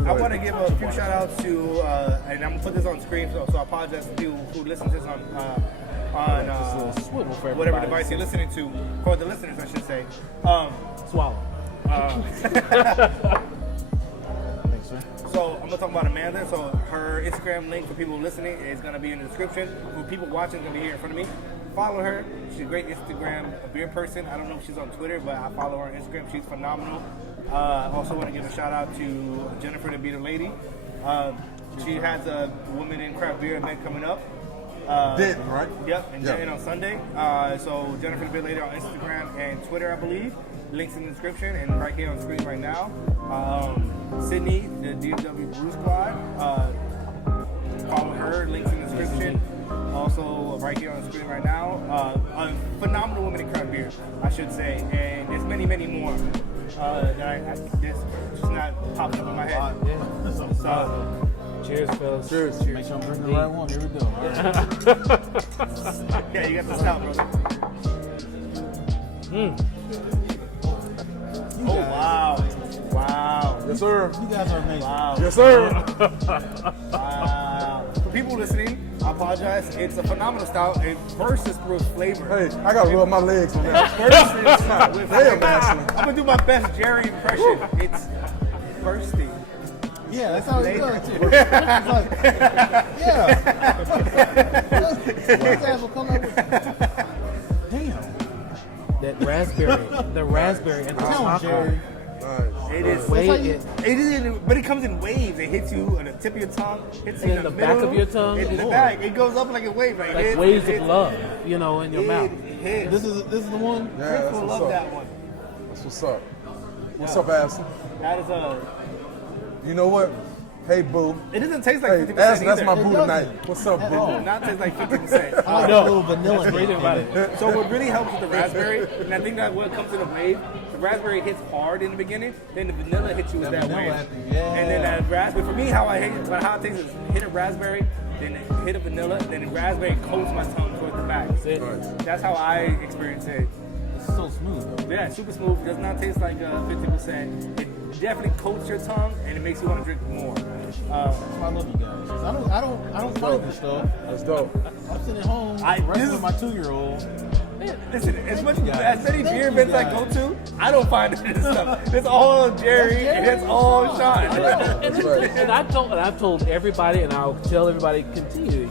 I want to give a few shout outs to, and I'm going to put this on screen, so I apologize to people who listen to this on Swivel for whatever everybody. device you're listening to, for the listeners, I should say. Swallow. Thanks, sir. So I'm gonna talk about Amanda. So her Instagram link for people listening is gonna be in the description. For people watching, it's gonna be here in front of me. Follow her. She's a great Instagram beer person. I don't know if she's on Twitter, but I follow her on Instagram. She's phenomenal. Also want to give a shout out to Jennifer the Beater Lady. She has a Women in Craft Beer event coming up. Denton, right? Yep, and Yeah. Denton on Sunday. So Jennifer the Beer Lady on Instagram and Twitter, I believe. Links in the description and right here on screen right now. Sydney, the DFW Brew Squad. Follow her, links in the description. Also, right here on the screen right now. A phenomenal woman in craft beer, I should say. And there's many, many more that I just not popping up in my head. Yeah. So, Cheers, fellas. Cheers. Make sure I'm drinking the right one. Here we go. All right. yeah, you got the stout, brother. You Oh, guys, wow. Wow. Yes, sir. You guys are amazing. Wow. Yes, sir. Wow. For people listening, I apologize. It's a phenomenal stout. It versus with flavor. Hey, I gotta rub my legs on that. Versus with Damn, flavor. Ashley. I'm gonna do my best Jerry impression. It's bursty. Yeah, that's how it goes. Too. Yeah. Those guys will come up with. Damn. That raspberry, the raspberry and the Tell him, chocolate. Jerry. Nice. It is. Wait, But it comes in waves. It hits you on the tip of your tongue, hits you And in the back middle, of your tongue. in the Lord. back. It goes up like a wave. Like Like it waves hits, of love, in your mouth. Hits. This is the one. Yeah, Chris that's will what's love up. that one. That's what's up. What's up, Ashley? That is a. You know what? Hey, boo. It doesn't taste like Hey, 50% Ashley, that's either. my boo doesn't. tonight. What's up, At boo? all. It does not taste like 50%. I like No. a little vanilla. That's the great thing about it. So what really helps with the raspberry, and I think that what comes in a wave, the raspberry hits hard in the beginning, then the vanilla hits you with That that vanilla wave. at the- yeah. And then that raspberry, for me, how I hate it, how it tastes is hit a raspberry, then hit a vanilla, then the raspberry coats my tongue towards the back. It- Nice. That's how I experience it. It's so smooth. Yeah, super smooth. Does not taste like 50%. It definitely coats your tongue, and it makes you want to drink more. That's why I love you guys. 'Cause I don't find this stuff. That's dope. I'm sitting at home this wrestling is- with my 2-year-old. Listen, as much you guys. as many Thank beer you events I guys. go to, I don't find this stuff. It's all Jerry and it's all Sean. That's right. And I've told everybody, and I'll tell everybody continually,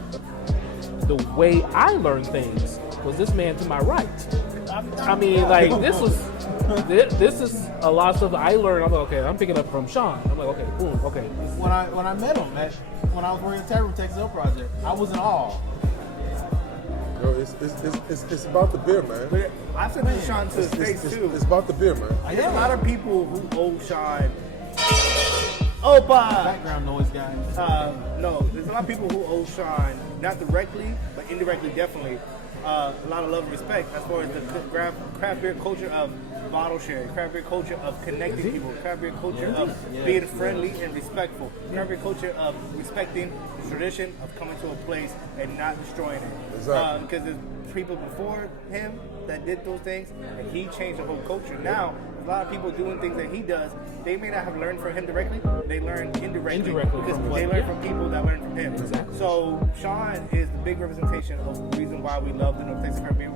the way I learned things was this man to my right. I mean, like this is a lot of stuff that I learned. I'm like, okay, I'm picking up from Sean. I'm like, okay, boom, okay. When I met him when I was working at the Tavern Texas Hill Project, I was in awe. Yo, it's about the beer, man. But I've said this to Sean to his face too. It's about the beer, man. There's a lot of people who owe Sean. Opa! Background noise, guys. No, there's a lot of people who owe Sean, not directly, but indirectly, definitely, a lot of love and respect as far as the craft beer culture of bottle sharing, craft beer culture of connecting people, craft beer culture of being friendly and respectful, craft beer culture of respecting the tradition of coming to a place and not destroying it. Exactly. Because there's people before him that did those things, and he changed the whole culture. Now, a lot of people doing things that he does, they may not have learned from him directly, they learn indirectly because from they what- learn from people that learn from him. So Sean is the big representation of the reason why we love the North Texas Craft Beer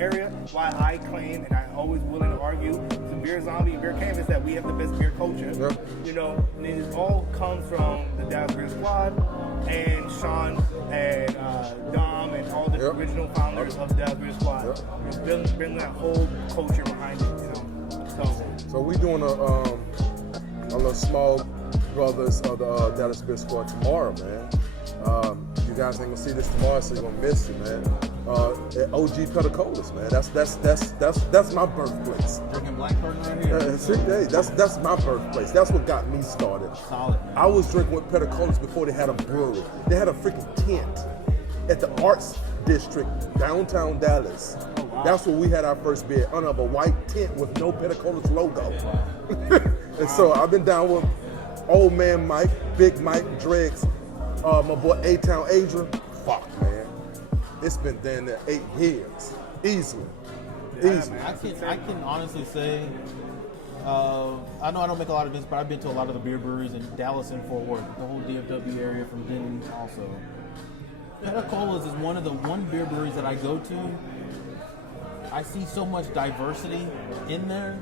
area, why I claim and I always willing to argue the Beer Zombie, Beer Canvas, that we have the best beer culture. Yeah. You know, and it all comes from the Dallas Beer Squad and Sean and Dom and all the Yep. original founders of the Dallas Beer Squad. Yep. Just bring that whole culture behind it, you know. So we doing a little small brothers of the Dallas Beer Squad tomorrow, man. You guys ain't gonna see this tomorrow, so you're gonna miss it, man. At OG Petacolas, man. That's my birthplace. Drinking Blackburn right here. See, hey, that's my birthplace. That's what got me started. Solid. I was drinking with Petacolas before they had a brewery. They had a freaking tent at the Arts District, downtown Dallas. That's where we had our first beer, under a white tent with no Petacolas logo. And so I've been down with Old Man Mike, Big Mike, Dregs, my boy A-Town Adrian. Fuck, man. It's been down there 8 years. Easily. Easily. I can honestly say, I know I don't make a lot of this, but I've been to a lot of the beer breweries in Dallas and Fort Worth, the whole DFW area from Denton also. Petacolas is one beer breweries that I go to. I see so much diversity in there,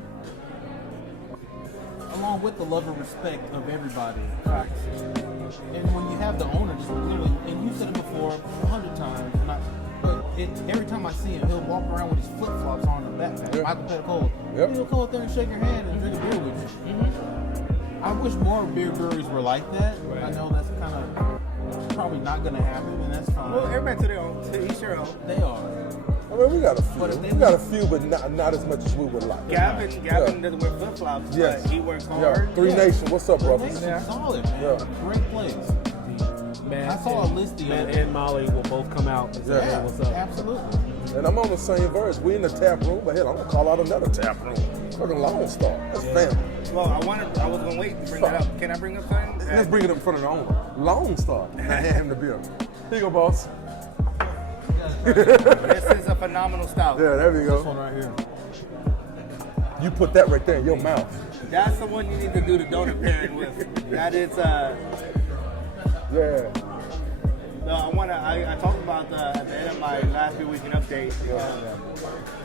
along with the love and respect of everybody. And when you have the owner, just literally, and you've said it before 100 times, every time I see him, he'll walk around with his flip flops on in the backpack. Yep. Michael Petacola. Yep. He'll come up there and shake your hand and drink a beer with you. I wish more beer breweries were like that. I know that's kind of probably not going to happen, and that's fine. Well, everybody to their own, to each their own. They are. I mean, we got a few. But if they We got a few, but not as much as we would like. Gavin Yeah. doesn't wear flip flops, Yes. but he works Yeah. hard. Three Nation. What's up, brothers? Nation's solid, man. Yeah. Great place. Matt I saw a list the other Matt day. and Molly will both come out and say, Yeah. hey, what's up? Absolutely. And I'm on the same verse. We in the tap room, but hell, I'm gonna call out another tap room. Fucking Lone Star. That's family. Well, I was gonna wait to bring that up. Can I bring up something? Let's bring it up in front of the owner. Lone Star. I hand him the bill. Here you go, boss. This is a phenomenal stout. Yeah, there we This go. one right here. You put that right there in your mouth. That's the one you need to do the donut pairing with. That is Yeah. I talked about at the end of my last Beer Weekend update.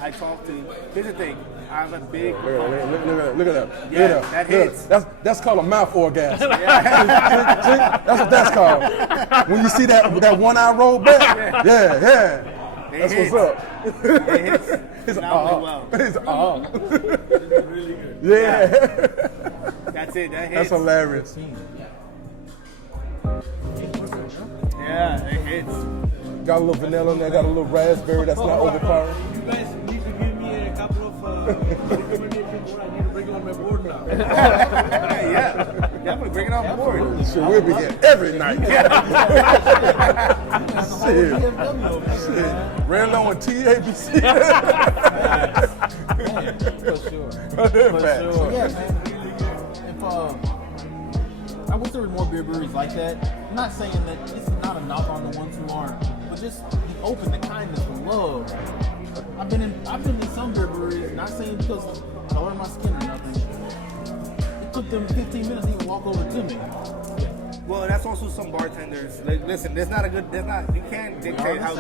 I talked to. Here's the thing. I have a big. Look at that. Yeah, that hits. That's called a mouth orgasm. That's what that's called. When you see that one eye roll back, yeah. That's hits. what's up. It hits phenomenally well. It's Really good. yeah. That's it. That hits. That's hilarious. Yeah, it hits. Got a little vanilla in there, got a little raspberry that's not overpowering. You guys need to give me a couple of recommendations what I need to bring on my board now. Yeah, definitely bring it on board. Shit, we'll be here every night. Shit. Ran low on TABC. For sure. Facts. So yeah, man. If I wish there were more beer breweries like that. I'm not saying that it's not a knock on the ones who aren't, but just be open to kindness and love. I've been in some beer breweries, not saying because of the color of my skin or nothing. It took them 15 minutes to even walk over to me. Well, that's also some bartenders. Like, listen, you can't dictate how. I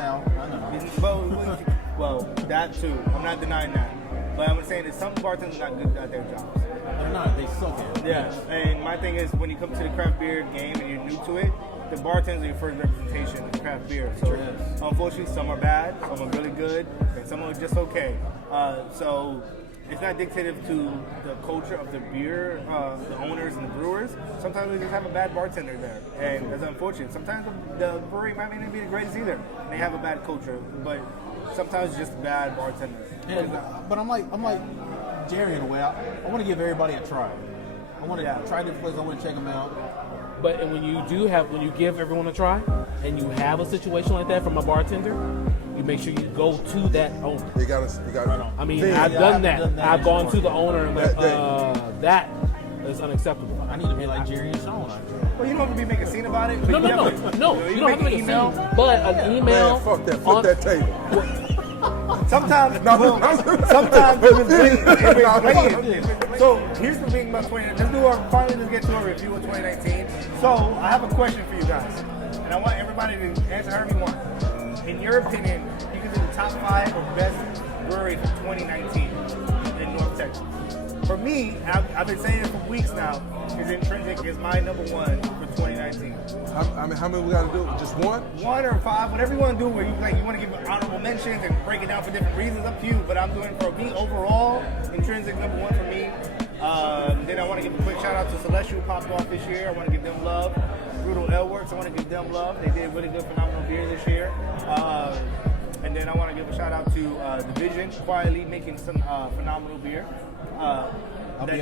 know. Well, that too. I'm not denying that. But I'm saying that some bartenders are not good at their jobs. They're not. They suck at it. Yeah, and my thing is when you come to the craft beer game and you're new to it, the bartenders are your first representation of craft beer. So unfortunately, some are bad, some are really good, and some are just okay. So it's not dictative to the culture of the beer, the owners and the brewers. Sometimes we just have a bad bartender there, and that's unfortunate. Sometimes the brewery might not be the greatest either, and they have a bad culture, but sometimes it's just a bad bartender. Yeah, but I'm like Jerry in a way. I want to give everybody a try. I want to try different places. I want to check them out. But when you give everyone a try, and you have a situation like that from a bartender, you make sure you go to that owner. You gotta. I mean, Then- I've done that. I've gone to the owner and like, That- that is unacceptable. I need to be like Jerry and Sean. Well, you don't have to be making a scene about it. But No, you you don't have to make a email. scene, but an email. Man, fuck that. Flip that table. Sometimes, sometimes it was brilliant. So here's the thing about 2019. Let's get to a review of 2019. So I have a question for you guys, and I want everybody to answer however you want. In your opinion, you can do the top 5 of best breweries of 2019 in North Texas. For me, I've been saying it for weeks now. Is Intrinsic is my number 1 for 2019. I mean, how many we gotta do? Just one? 1 or 5, whatever you want to do. Where you want to give honorable mentions and break it down for different reasons, up to you. But I'm doing for me overall. Intrinsic number 1 for me. Then I want to give a quick shout out to Celestial, popped off this year. I want to give them love. Brutal L Works, I want to give them love. They did really good, phenomenal beer this year. And then I want to give a shout out to Division, quietly making some phenomenal beer. I'll be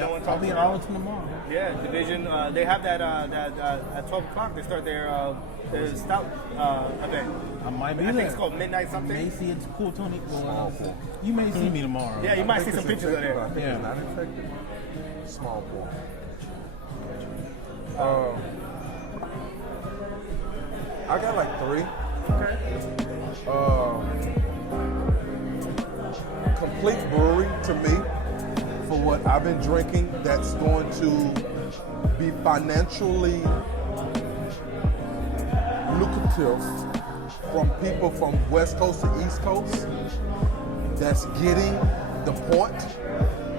in Arlington tomorrow. Yeah, Division. They have that at 12 o'clock. They start their stout event. I might be I there. think it's called Midnight something. You may see it's cool, Tony. You may see me tomorrow. Yeah, you might see some pictures of there. Yeah, not infected. Small pour. I got like 3. Okay. Complete brewery to me for what I've been drinking that's going to be financially lucrative from people from West Coast to East Coast that's getting the point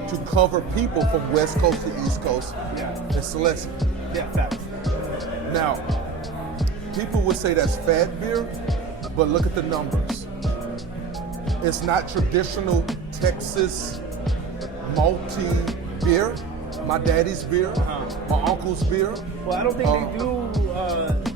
to cover people from West Coast to East Coast. It's Celeste. Yeah, facts. Now, people would say that's fat beer, but look at the numbers. It's not traditional Texas malty beer. My daddy's beer, my uncle's beer. Well, I don't think they do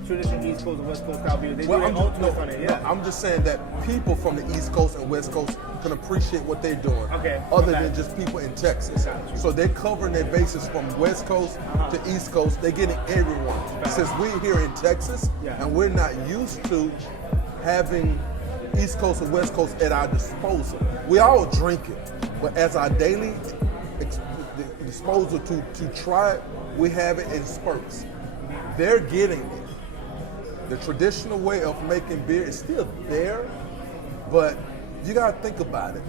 traditional East Coast and West Coast style beer. They do their own twist on it. Yeah. I'm just saying that people from the East Coast and West Coast can appreciate what they're doing. Okay. Other than just people in Texas. So they're covering their bases from West Coast to East Coast. They're getting everyone. Since we're here in Texas and we're not used to having East Coast and West Coast at our disposal. We all drink it, but as our daily disposal to try it, we have it in spurts. They're getting it. The traditional way of making beer is still there, but you gotta think about it.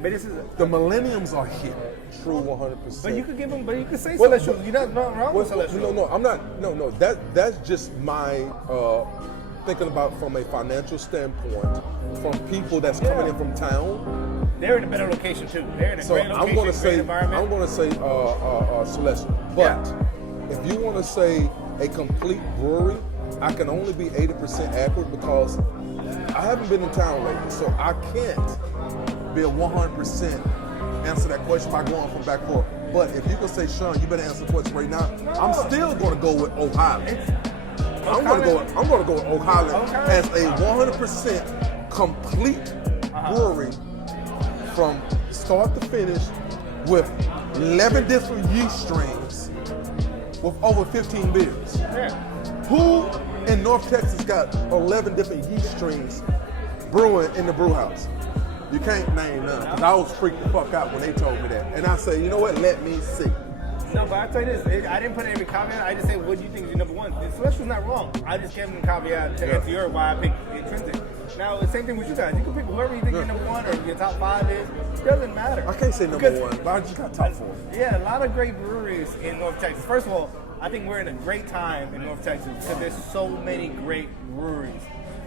But this is The millenniums are here. True 100%. But you could give them. But you could say Well, Celestial. You're not wrong with Celestial. No, I'm not. No, that's just my thinking about from a financial standpoint, from people that's coming in from town. They're in a better location too. They're in a So great location, great environment. I'm going to say Celestial. But if you want to say a complete brewery, I can only be 80% accurate because I haven't been in town lately, so I can't be a 100% answer that question by going from back and forth. But if you can say, Sean, you better answer the question right now, I'm still going to go with Oak Highland. I'm going to go with Oak Highland as a 100% complete brewery from start to finish with 11 different yeast strains with over 15 beers. Who in North Texas got 11 different yeast strains brewing in the brew house? You can't name none, because I was freaked the fuck out when they told me that. And I say, you know what, let me see. No, but I tell you this, I didn't put in every caveat. I just say, what do you think is your number one? Celestial's not wrong. I just gave them the caveat to answer your why I picked Intrinsic. Now, the same thing with you guys. You can pick whoever you think your number one or your top 5 is. It doesn't matter. I can't say number one, but I just got top 4. Yeah, a lot of great breweries in North Texas. First of all, I think we're in a great time in North Texas because there's so many great breweries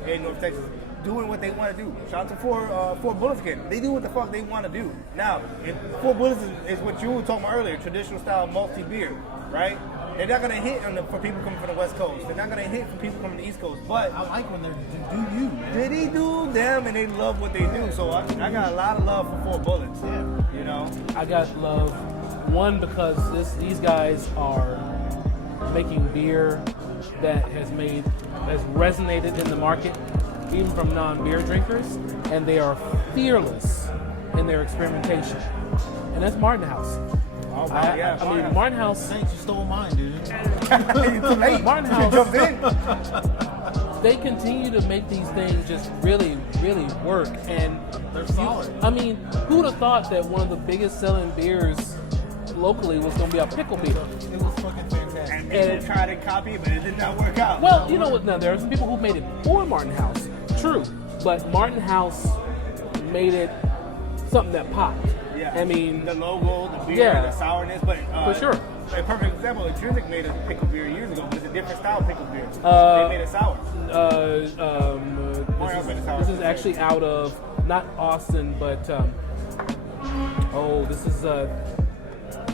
in North Texas doing what they want to do. Shout out to Four Bullets again. They do what the fuck they want to do. Now, if Four Bullets is what you were talking about earlier, traditional style multi-beer, right? They're not going to hit for people coming from the West Coast. They're not going to hit for people coming from the East Coast. But I like when they do you, man. They do them and they love what they do. So I got a lot of love for Four Bullets. Yeah. You know? I got love, one, because these guys are making beer that has resonated in the market, even from non-beer drinkers, and they are fearless in their experimentation. And that's Martin House. Oh, I mean, Martin House. Thanks, you stole mine, dude. You too late. Martin You House. jumped in. They continue to make these things just really, really work, and They're solid. I mean, who would have thought that one of the biggest selling beers locally was going to be a pickle beer? It was fucking fantastic. And people tried to copy it, but it did not work out. Well, you know what? Now there are some people who made it for Martin House, true, but Martin House made it something that popped. Yeah. I mean, the logo, the beer, yeah. the sourness, but For sure. A perfect example, Intrinsic made a pickle beer years ago, but it's a different style pickle beer. They made it sour. This is actually out of not Austin, but this is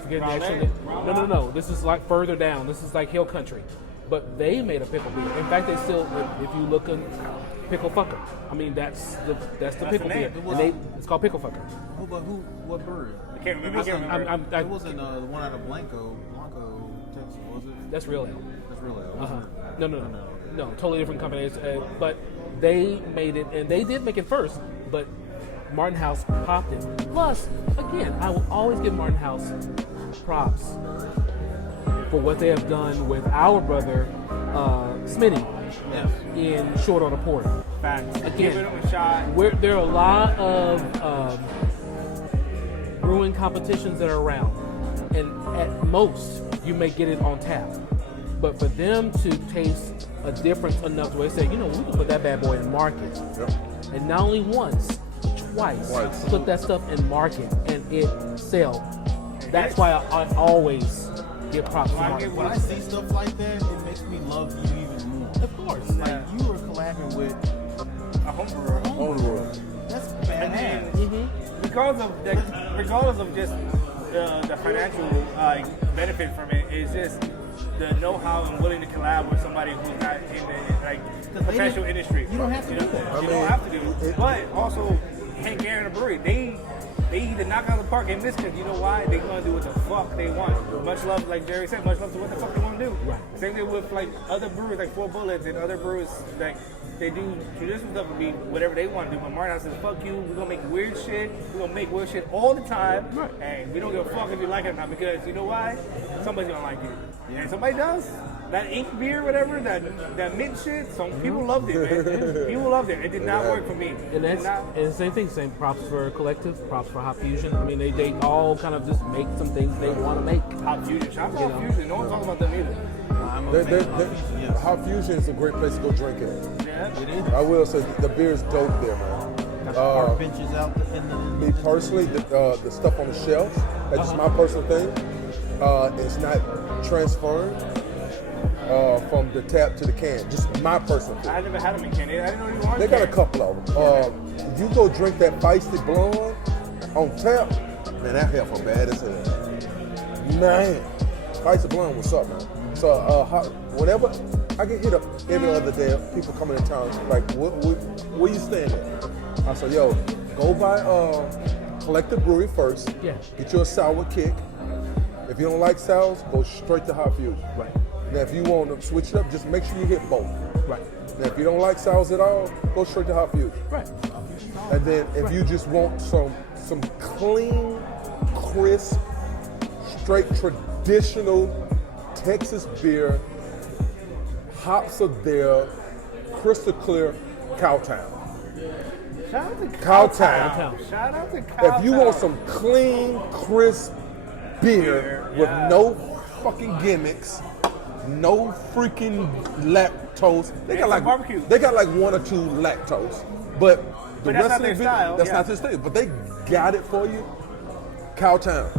forgetting the actual name. No. This is like further down. This is like Hill Country, but they made a pickle beer. In fact, they still, if you look in Pickle Fucker, I mean that's the pickle the beer, name. and it's called Pickle Fucker. What brewery? I can't remember. It wasn't the one out of Blanco, Texas, was it? That's Real Ale. That's real ale. No, totally different companies. But they made it, and they did make it first, but Martin House popped it. Plus, again, I will always give Martin House props for what they have done with our brother, Smitty, in Short Order Port. Facts. Again, Give it a shot. There are a lot of brewing competitions that are around, and at most, you may get it on tap. But for them to taste a difference enough to where they say, you know, we can put that bad boy in market. Yep. And not only once, twice. Put that stuff in market and it sell. That's why I always give props to market. When I see stuff like that, it makes me love you even more. Of course. Like you were collabing with A homebrewer. That's badass. Mm-hmm. Regardless of just the financial benefit from it, it's just the know-how and willing to collab with somebody who's not in the professional industry. You don't have to do that. You don't have to do it. But also, Hank Aaron and the brewery, they either knock out the park and miss because you know why? They're going to do what the fuck they want. Much love, like Jerry said, much love to what the fuck they want to do. Right. Same thing with like other brewers like Four Bullets and other brewers that they do traditional stuff and be whatever they want to do. But Martin House says, fuck you, we're going to make weird shit. We're going to make weird shit all the time. Right. And we don't give a fuck if you like it or not because you know why? Somebody's going to like it. And somebody does. That ink beer, whatever, that mint shit, some people loved it, man. People loved it. It did not work for me. And that's and the same thing. Same props for Collective, props for Hop Fusion. I mean, they all kind of just make some things they want to make. Hop Fusion. Shout out to Hop Fusion. No one talks about them either. I'm a fan of Hop Fusion, yes. Hop Fusion is a great place to go drink at. Yeah. It is. I will say the beer is dope there, man. Got the park benches out in the Me personally, the stuff on the shelves, that's just my personal thing. It's not transferring. from the tap to the can. Just my personal I thing. never had them in Canada. I didn't know you wanted They got a couple of them. You go drink that feisty blonde on tap, man, that heifer bad as hell. Man, feisty blonde, what's up, man? So whenever I get hit up every other day, people coming in town like, where you staying at? I say, yo, go by Collective Brewery first. Yeah. Get you a sour kick. If you don't like sours, go straight to Hot Fusion. Right. Now, if you want to switch it up, just make sure you hit both. Right. Now, if you don't like sours at all, go straight to Hot Fusion. Right. And then if you just want some clean, crisp, straight traditional Texas beer, hops are there, crystal clear, Cowtown. Shout out to Cowtown. Shout out to Cowtown. If you want some clean, crisp beer with no fucking gimmicks, no freaking lactose, they got like barbecue. They got like one or two lactose, but the that's rest not of their the style, that's yeah. not their style. But they got it for you. Cowtown.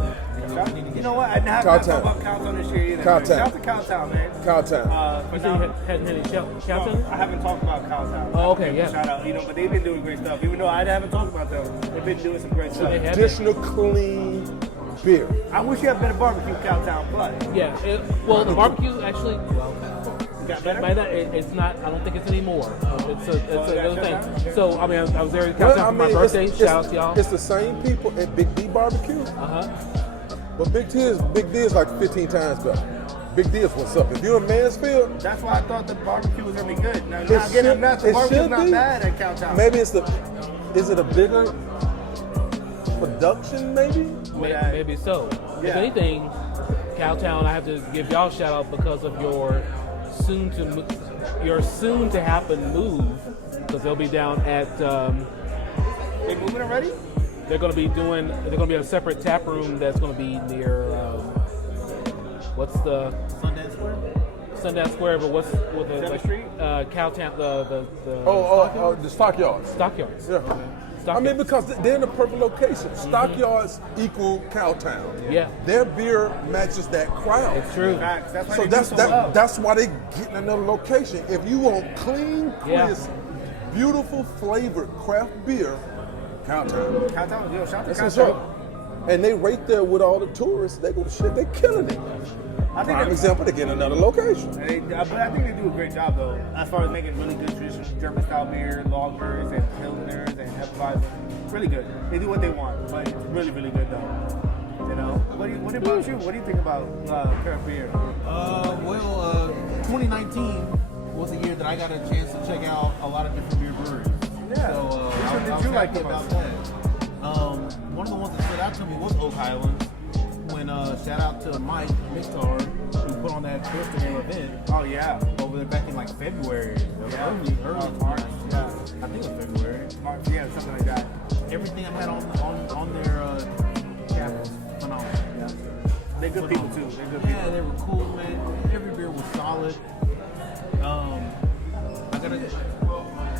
You know what? I haven't talked about Cowtown this year either. Cowtown. Shout out to Cowtown, man. Cowtown. For You said you hadn't had any Cowtown? I haven't talked about Cowtown. Oh, okay, yeah. Shout out, but they've been doing great stuff. Even though I haven't talked about them, they've been doing some great stuff. they have Traditional clean beer. I wish you had better barbecue, Cowtown, but Yeah. The barbecue actually, got better. by that, it's not. I don't think it's anymore. It's another shut down? thing. So I mean, I was there at Well, Cowtown for my birthday. Shout out to y'all. It's the same people at Big D Barbecue, but Big D is like 15 times better. Big D is what's up. If you're in Mansfield, That's why I thought the barbecue was gonna be good. Now, It again, should- I'm not, the it barbecue's should not be. bad at Cowtown. maybe is it a bigger production? Maybe. Maybe so. If Yeah. anything, Cowtown, I have to give y'all a shout out because of your soon to happen move, because they'll be down at. They moving already? They're going to be in a separate tap room that's going to be near. What's the Sundance Square? Sundance Square? But what's with the Seventh Street? Cowtown the The Stockyards. Stockyards? Yeah. I mean, Stockyards. because they're in the perfect location. Stockyards equal Cowtown. Yeah. Their beer matches that crowd. It's true. Facts. That's why So they that's do so well. that's why they get in another location. If you want clean, Yeah. crisp, beautiful flavored craft beer, Cowtown. Cowtown, yo, shout out to That's what's Cowtown. up. And they right there with all the tourists. They go to shit. They killing it. I think Prime example, they get another location. but I think they do a great job though, as far as making really good traditional German style beer, lagers and pilsners and Hefeweizen. Really good. They do what they want, but it's really, really good though. You know. What about you? What do you think about craft beer? 2019 was a year that I got a chance to check out a lot of different beer breweries. Yeah. So Which one I did was you like happy the about most? that. One of the ones that stood out to me was Oak Highland. When shout out to Mike Mixar, who put on that Twister event Oh yeah. over there back in like February, Yeah. early March. Yeah. I think it was February. March, yeah, something like that. Everything I had on their cap was phenomenal. Yeah. They're good people too. They're good Yeah, people. they were cool, man. Every beer was solid.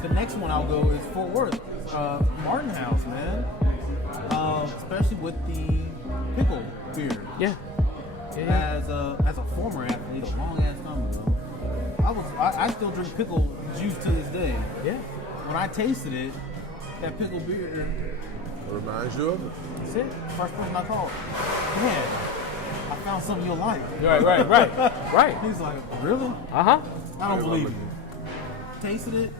The next one I'll go is Fort Worth, Martin House, man. Especially with the pickle beer. Yeah. As a former athlete, a long ass time ago, I still drink pickle juice to this day. Yeah. When I tasted it, that pickle beer, Reminds you of it. that's it. First person I called, man, I found something you'll like. Right. He's like, really? Uh-huh. I don't believe you. Tasted it.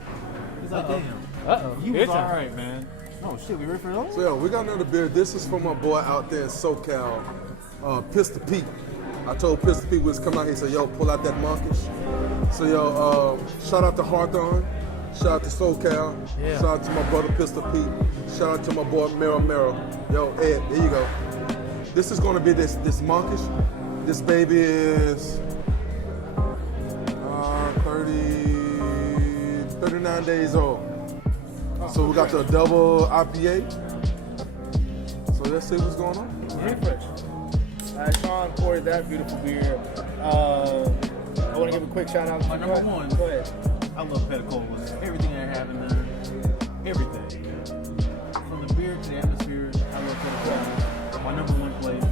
He's like, damn. Uh-oh. You Here's was some. all right, man. Oh shit, we ready for those? So yeah, we got another beer. This is from my boy out there in SoCal, Pistol Pete. I told Pistol Pete we was coming out. He said, "Yo, pull out that monkish." So yo, shout out to Hawthorne, shout out to SoCal, Yeah. shout out to my brother Pistol Pete, shout out to my boy Mero. Yo, Ed, there you go. This is gonna be this monkish. This baby is 39 days old. So we got the double IPA. So let's see what's going on. Very fresh. Sean poured that beautiful beer. I want to give a quick shout out to My number one. Go ahead. I love Petacolas. Everything I have in there. Everything. From the beer to the atmosphere, I love Petacolas. My number one place.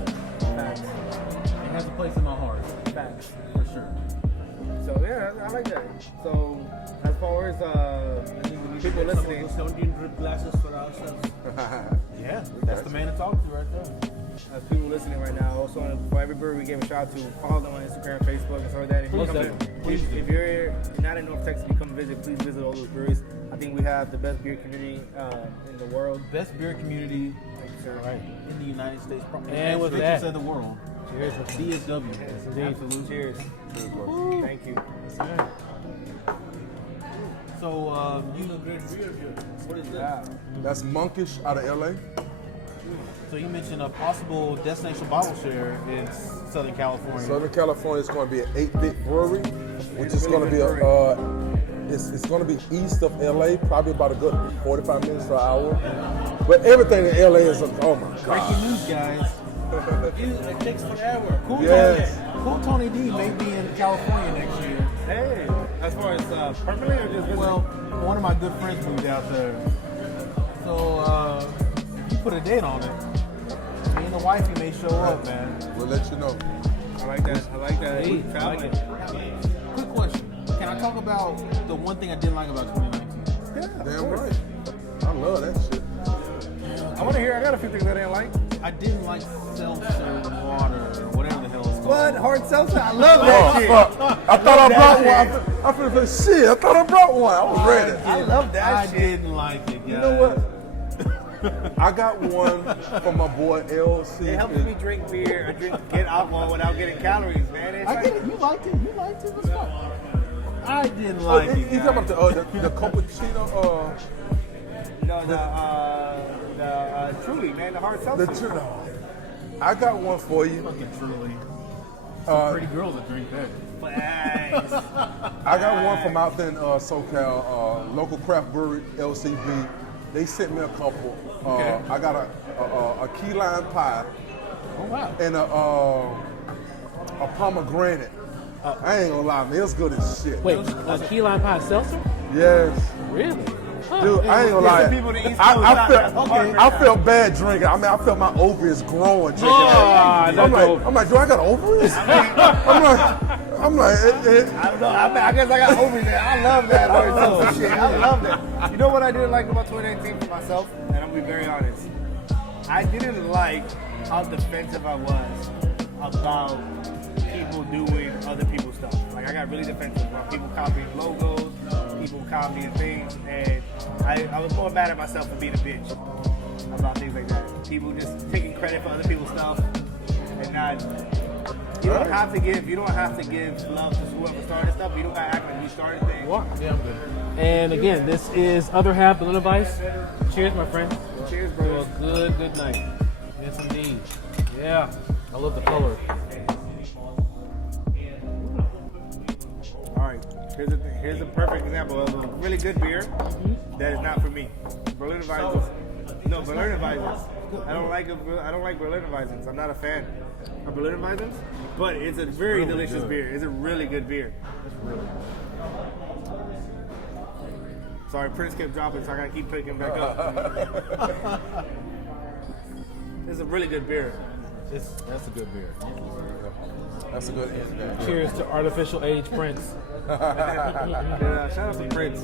Facts. It has a place in my heart. Facts. For sure. So yeah, I like that. So as far as people listening, 17 drip glasses for ourselves. Yeah, that's the man to talk to right there. as people listening right now, also for every brewery we gave a shout out to, follow them on Instagram, Facebook, and stuff like that. If, you come in, if you're not in North Texas, you come visit, please visit all those breweries. I think we have the best beer community in the world. Best beer community Right. in the United States, And with that, of the world. cheers. DSW. Absolute cheers. Thank you. So You know, great beer here. What is that? That's Monkish out of LA. so you mentioned a possible destination bottle share in Southern California. Southern California is going to be an 8-bit brewery, which is going to be it's going to be east of LA, probably about a good 45 minutes to an hour. But everything in LA is oh my Breaking god. news, guys. It takes forever. Yes. Cool Tony D may be in California next year. Hey, as far as permanently or just visiting? Well, one of my good friends moved out there. So he put a date on it. Me and the wifey may show up, man. We'll let you know. I like that. I like that. Hey, Traveling. Quick question. Can I talk about the one thing I didn't like about 2019? Yeah, Damn right. I love that shit. I want to hear. I got a few things I didn't like. I didn't like seltzer water or whatever the hell it's called. What? Hard seltzer? I love that shit. I thought I brought one. I feel like shit. I thought I brought one. I was ready. I love that I shit. didn't like it, guys. You know what? I got one from my boy LC. It helps me drink beer. I get alcohol without getting calories, man. It's I like, get it. You liked it. You liked it. It's fine. I didn't Oh, like it. you talking about the cappuccino? the Truly, man, the hard seltzer. I got one for you. Fucking truly. Pretty girls that drink that. Thanks. I got one from out there in SoCal, local craft brewery, LCB. They sent me a couple. I got a key lime pie Oh wow. and a pomegranate. I ain't gonna lie, man, it's good as shit. Wait, a key lime pie seltzer? Yes. Really? Huh. Dude, I ain't gonna lie. people in the East Coast, I felt bad drinking. I mean, I felt my ovaries growing drinking. I'm like, do I got ovaries? I'm like, I don't know. I guess I got over there. I love that hard seltzer shit. I love that. You know what I didn't like about 2019 for myself? And I'm gonna be very honest. I didn't like how defensive I was about people doing other people's stuff. Like I got really defensive about people copying logos, people copying things, and I was more mad at myself for being a bitch about things like that. People just taking credit for other people's stuff and not. You don't have to give love to whoever started stuff. You don't gotta act like you started things. Yeah, I'm good. And again, this is Other Half Berliner Weiss. Cheers, my friend. Cheers, To a bro. good night. Yes, indeed. Yeah, I love the color. All right, here's a perfect example of a really good beer that is not for me. Berliner Weissens. No, Berliner Weissens. I don't like Berliner Weissens. I'm not a fan of Berliner Weissens, but it's a very delicious beer. It's a really good beer. Sorry, Prince kept dropping, so I gotta keep picking him back up. It's a really good beer. That's a good beer. that's a good answer. Cheers to artificial age Prince. Shout out to Prince.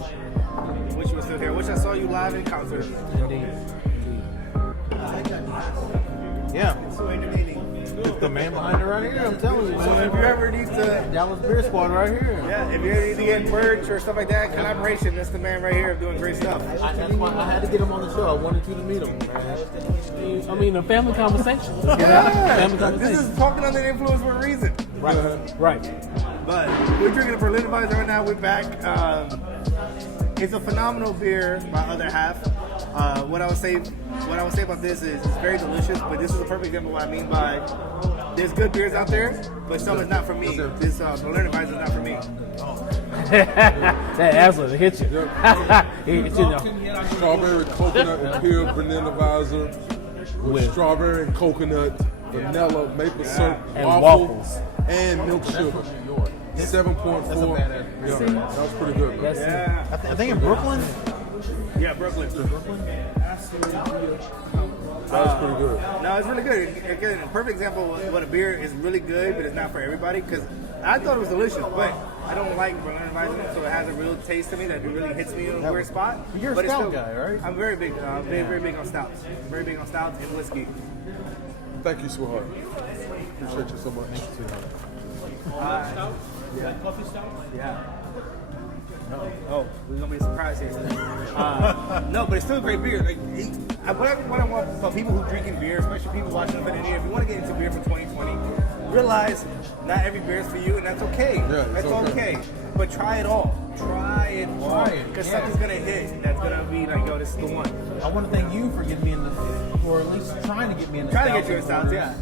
Wish you were still here. Wish I saw you live in concert. Indeed. Yeah. It's the man behind it right here. I'm telling you. So if you ever need to, That was Beer Squad right here. yeah, if you ever need to get merch or stuff like that, collaboration, that's the man right here doing great stuff. That's why I had to get him on the show. I wanted you to meet him, man. I mean, a family conversation. Let's get out. Family This conversation. is talking under the influence for a reason. Right. But we're drinking a Berliner Weisse right now. We're back. It's a phenomenal beer by Other Half. What I would say about this is it's very delicious, but this is a perfect example of what I mean by there's good beers out there, but some is not for me. This Berliner Weisse is not for me. That asshole hit you. He hit you now. Strawberry coconut imperial vanilla visor with strawberry and coconut, vanilla, maple syrup, And waffles, waffles. and milk sugar. 7.4. That's a badass Yeah, that was pretty good. Man. That's Yeah, I think in Brooklyn. yeah, Brooklyn. That was pretty good. No, it's really good. Again, a perfect example of what a beer is really good, but it's not for everybody. Because I thought it was delicious, but I don't like Berliner Weizen, so it has a real taste to me that really hits me in a weird spot. You're a stout guy, right? I'm very big, very big on stouts. Very big on stouts and whiskey. Thank you, sweetheart. Appreciate you so much. Thank you, sweetheart. Yeah. Coffee stout? Yeah. Oh, we're gonna be a surprise here. No, but it's still a great beer. Like, what I want for people who drinking beer, especially people watching Infinity, if you want to get into beer for 2020, realize not every beer is for you, and that's okay. Yeah, that's okay. But try it all. Try it all. Because yeah. something's gonna hit. That's gonna be like, yo, this is the one. I want to thank you for getting me in the, or at least trying to get me in the. Try to get you in stouts, yeah.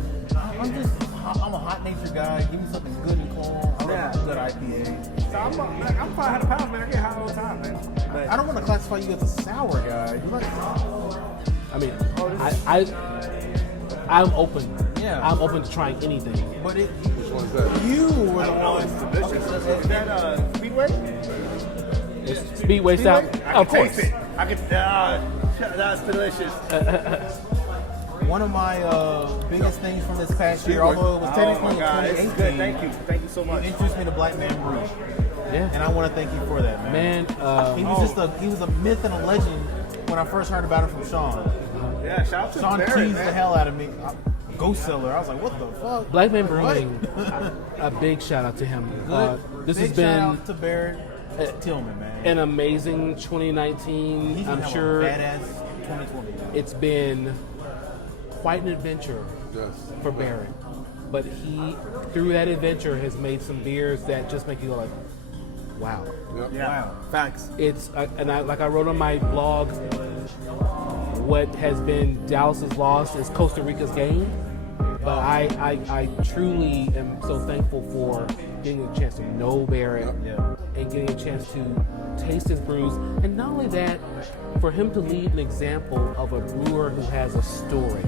I'm a hot natured guy. Give me something good and cool. I love a good IPA. So I'm 500 pounds, man. I get hot all the time, man. But I don't want to classify you as a sour guy. You like, I mean, I'm open. Yeah. I'm open to trying anything. but Which one is that? you were the one. it's delicious. Is that Speedway? Speedway stout, I of can course. taste it. I can. That's delicious. One of my biggest things from this past year, although it was Oh technically my God, it's 2018, good. Thank you so much. you introduced me to Black Man Brews, Yeah. and I want to thank you for that, man. Man, He was he was a myth and a legend when I first heard about it from Sean. Yeah, shout out to Sean Barrett, teased man. the hell out of me. Ghost Seller. I was like, what the fuck? Black Man Brewing, a big shout out to him. This Big has shout been out to Barrett Tillman, man. an amazing 2019. He's I'm gonna have sure a badass 2020. it's been quite an adventure Yes. for Barrett. But he, through that adventure, has made some beers that just make you go like, wow. Yep. Yeah, Wow. facts. It's like I wrote on my blog, what has been Dallas's loss is Costa Rica's gain. But I truly am so thankful for getting a chance to know Barrett Yeah. and getting a chance to taste his brews. And not only that, for him to lead an example of a brewer who has a story.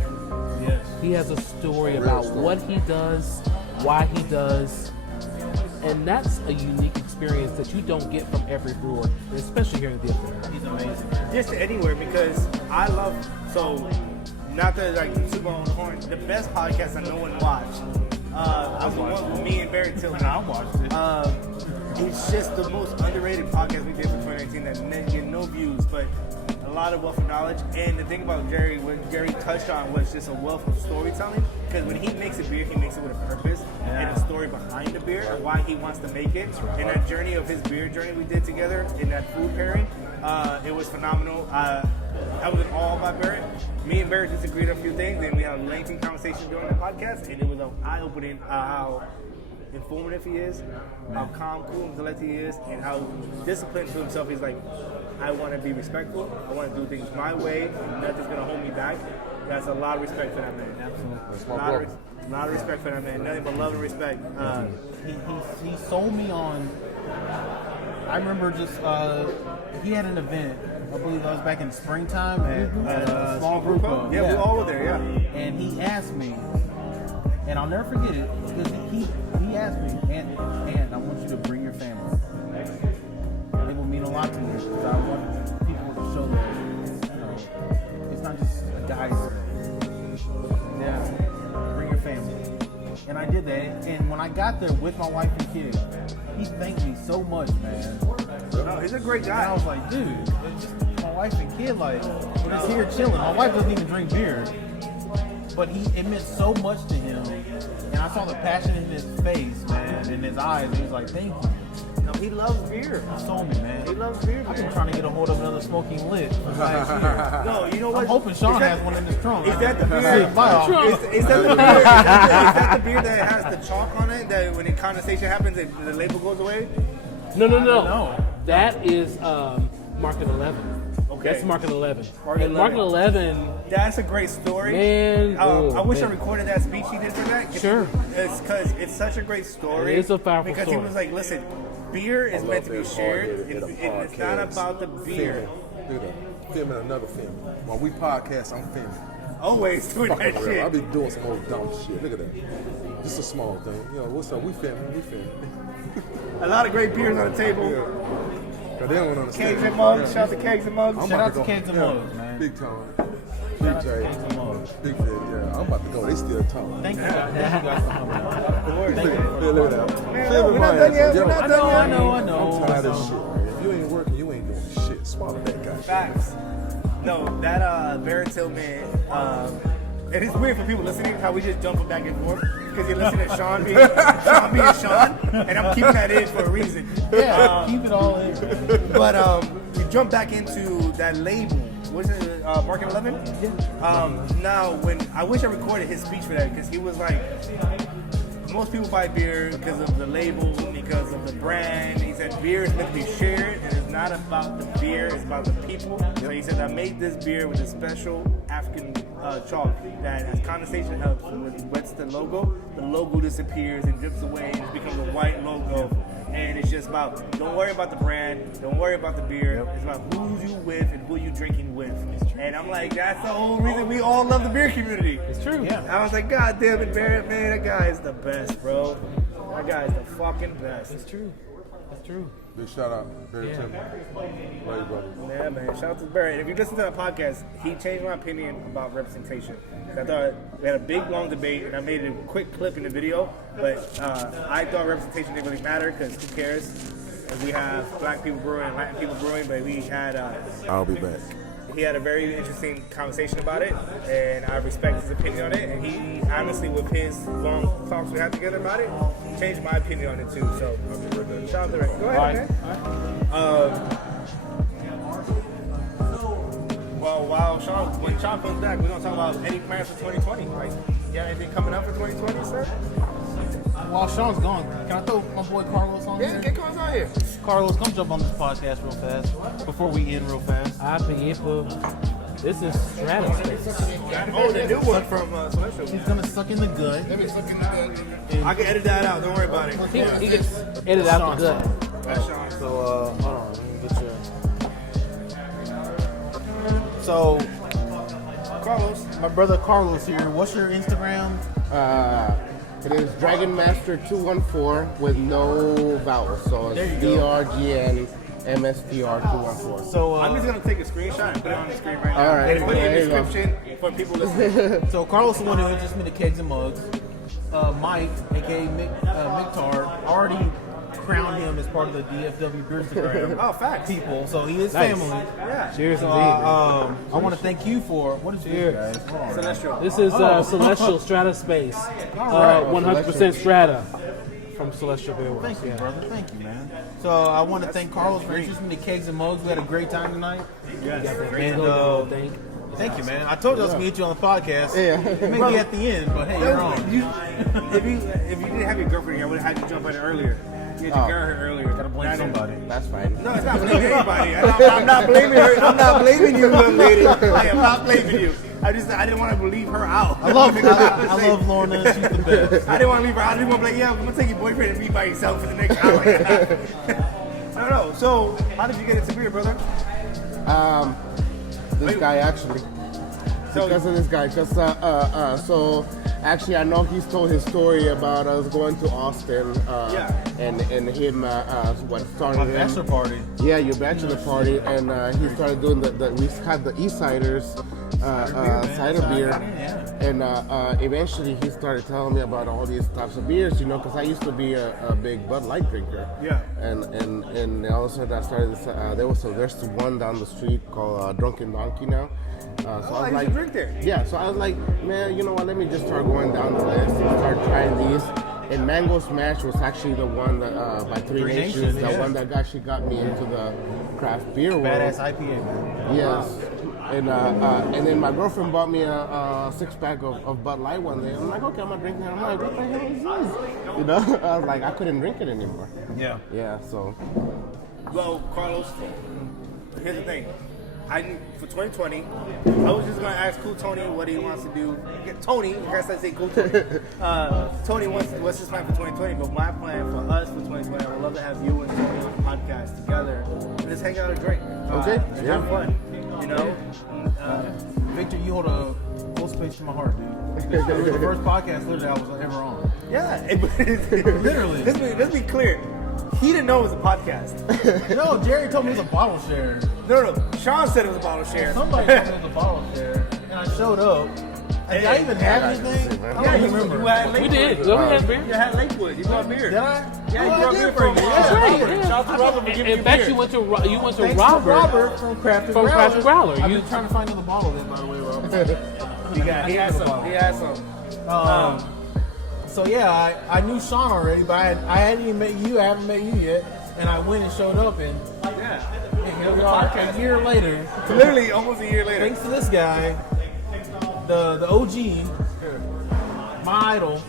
Yes. He has a story real about story. what he does, why he does, and that's a unique experience that you don't get from every brewer, especially here in the DFW. He's amazing. Just anywhere, because I love, so not to like super on the horn, the best podcast that no one watched. I was the one with me and Barry Tillman. I watched it. It's just the most underrated podcast we did for 2019 that get no views, but a lot of wealth of knowledge. And the thing about Jerry, what Jerry touched on was just a wealth of storytelling. Because when he makes a beer, he makes it with a purpose and a story behind the beer and why he wants to make it. And that journey of his beer journey we did together in that food pairing, it was phenomenal. I was in awe by Barrett. Me and Barrett disagreed on a few things, and we had a lengthy conversation during the podcast, and it was eye-opening how informative he is, how calm, cool, and collected he is, and how disciplined to himself. He's like, I want to be respectful. I want to do things my way, and nothing's going to hold me back. That's a lot of respect for that man. Absolutely. That's A my lot brother. of respect for that man. Nothing but love and respect. He sold me on. I remember just he had an event. I believe that was back in springtime at a small group of. Yeah, we all were there, yeah. And he asked me, and I'll never forget it, because he asked me, and I want you to bring your family. It will mean a lot to me, because I want people to show that, it's not just a guy's thing. Yeah, bring your family. And I did that, and when I got there with my wife and kids, he thanked me so much, man. No, he's a great And I guy. was like, dude, it's just my wife and kid, like, we're just here chilling. My wife doesn't even drink beer. But it meant so much to him. And I saw the passion in his face, man, in his eyes. And he was like, thank you. No, he loves beer. He told me, man. He loves beer, I've been man. trying to get a hold of another smoking lit for last year. No, you know what? I'm hoping Sean Is that- has one in his trunk. Is that the beer? Is Is that the beer that has the chalk on it? That when the condensation happens, the label goes away? No. know. That is Market 11. Okay. That's Market 11. Market And Market 11, That's a great story. man. I wish I man. recorded that speech he did for that. Sure. It's because it's such a great story. It is a powerful because story. he was like, listen, beer is meant to be shared. in a And it's not podcast. about the beer. Filming another film. While we podcast, I'm filming. Always doing that Fucking real. I shit. be doing some old dumb shit. Look at that. Just a small thing. You know, what's up? We filming. A lot of great beers on the table. Yeah. 'Cause they don't understand. Kegs and Mugs. Shout out to Kegs and Mugs. I'm Shout about out to go- Kegs and yeah, Mugs, man. Big time. Kegs DJ. and Mugs. Big fan, yeah. I'm about to go. They still talking. Thank you guys. Thank you guys for coming out. Feel it out. Man, Feel we're it, not man. done yet. Yo, We're not done yet. I know. I'm tired of shit, man. If you ain't working, you ain't doing shit. Swallow that guy. Facts. No, that Barrett Tillman, and it's weird for people listening how we just jump back and forth because you're listening to Sean being Sean, and I'm keeping that in for a reason. Yeah, keep it all in. But you jump back into that label. What's it, Market 11? Yeah. Now, when I wish I recorded his speech for that because he was like, most people buy beer because of the label, because of the brand. He said beer is meant to be shared, and it's not about the beer, it's about the people. So he said, I made this beer with a special African chalk that has condensation helps. When it wets the logo disappears and drips away and it becomes a white logo. And it's just about, don't worry about the brand, don't worry about the beer. It's about who you with and who you drinking with. And I'm like, that's the whole reason we all love the beer community. It's true. Yeah. I was like, God damn it, Barrett, man, that guy is the best, bro. That guy is the fucking best. It's true. It's true. Big shout out, Barry Tillman. Love you, brother. Yeah, man. Shout out to Barrett. If you listen to the podcast, he changed my opinion about representation. I thought we had a big, long debate, and I made a quick clip in the video, but I thought representation didn't really matter because who cares? And we have black people brewing and Latin people brewing, but we had I'll be back. he had a very interesting conversation about it, and I respect his opinion on it. And he honestly, with his long talks we had together about it, changed my opinion on it too. So, shout out to Rick. Go ahead, man. Well, when Sean comes back, we're gonna talk about any plans for 2020. Right? You got anything coming up for 2020, sir? While Sean's gone, can I throw my boy Carlos on Yeah, here? get Carlos on here. Carlos, come jump on this podcast real fast before we end real fast. This is Strataspace. Oh, the new one from Celestial. He's gonna suck in the gut. I can edit that out. Don't worry about it. He gets edited out the gut. That's Sean. So, hold on, let me get you. So, Carlos. my brother Carlos here. What's your Instagram? It is Dragon Master 214 with no vowels. So There you it's go. DRGNMSTR 214. So, I'm just gonna take a screenshot and put it on the screen right now. All right. And put it in There the you go. description for people listening. so Carlos is the one who introduced me to Kegs and Mugs. Mike, aka Mictar, already crowned him as part of the DFW Beerstagram Oh, facts. people. So he is Nice. family. Yeah. Cheers, So indeed. I want to thank you for what is this, guys? Hold on. Celestial. This is Celestial Strataspace. right. 100% Strata from Celestial Beer Works. Thank you, brother. Thank you, man. So I want to thank Carlos for introducing me to Kegs and Mugs. We had a great time tonight. Yes. And thank you, man. I told you I was going to get you on the podcast. Yeah. Maybe at the end, but hey, you're on. If you didn't have your girlfriend here, I would have had you jump on it earlier. You had your girl here earlier. Gotta blame somebody. That's fine. No, it's not blaming anybody. I'm not blaming her. I'm not blaming you, young lady. I am not blaming you. I didn't want to leave her out. I love Lorna. She's the best. I didn't want to leave her out. I didn't want to be like, yeah, I'm gonna take your boyfriend and be by yourself for the next hour. I don't know. So, how did you get into beer, brother? This guy actually. So, Because of this guy. So actually, I know he's told his story about us going to Austin. Yeah. And him what started My him. bachelor party. Yeah, your bachelor party, and he started doing we had the Eastsiders cider beer, Yeah. and eventually he started telling me about all these types of beers, because I used to be a big Bud Light drinker. Yeah. And all of a sudden I started. There's one down the street called Drunken Donkey now. So I I was used like, to drink there. yeah. So I was like, man, you know what? Let me just start going down the list and start trying these. And Mango Smash was actually the one that by Three Nations, the yeah. one that actually got me into the craft beer world. Badass IPA, man. Yes. And then my girlfriend bought me a 6-pack of Bud Light one day. I'm like, okay, I'm gonna drink that. I'm like, what the hell is this? I was like, I couldn't drink it anymore. Yeah. Yeah. So. Well, Carlos, here's the thing. For 2020, I was just gonna ask Cool Tony what he wants to do. Tony, I guess I say Cool Tony. Tony what's his plan for 2020? But my plan for us for 2020, I would love to have you and Tony on the podcast together and just hang out and drink. Okay. And have fun. Victor, you hold a close place to my heart, dude. This was the first podcast literally I was ever on. Yeah. Literally. Let's be clear. He didn't know it was a podcast. No, Jerry told me it was a bottle share. No. Sean said it was a bottle share. Somebody told me it was a bottle share. And I showed up. Did I even have anything? I don't remember. We did. We had beer. You had Lakewood. You brought beer. Did I? Yeah, you Oh, I brought did beer for for you. me. Yeah, Right, Robert. yeah. Shout out to Robert for giving In you fact, beer. you went to Thanks to Robert. Robert from Crafted From Growler. Crafted Growler. I've You- been trying to find another bottle then, by the way, Robert. He had some. He had some. So yeah, I knew Sean already, but I hadn't even met you. I haven't met you yet, and I went and showed up, and Yeah. here we are a year later. Literally almost a year later. Thanks to this guy, the OG, my idol.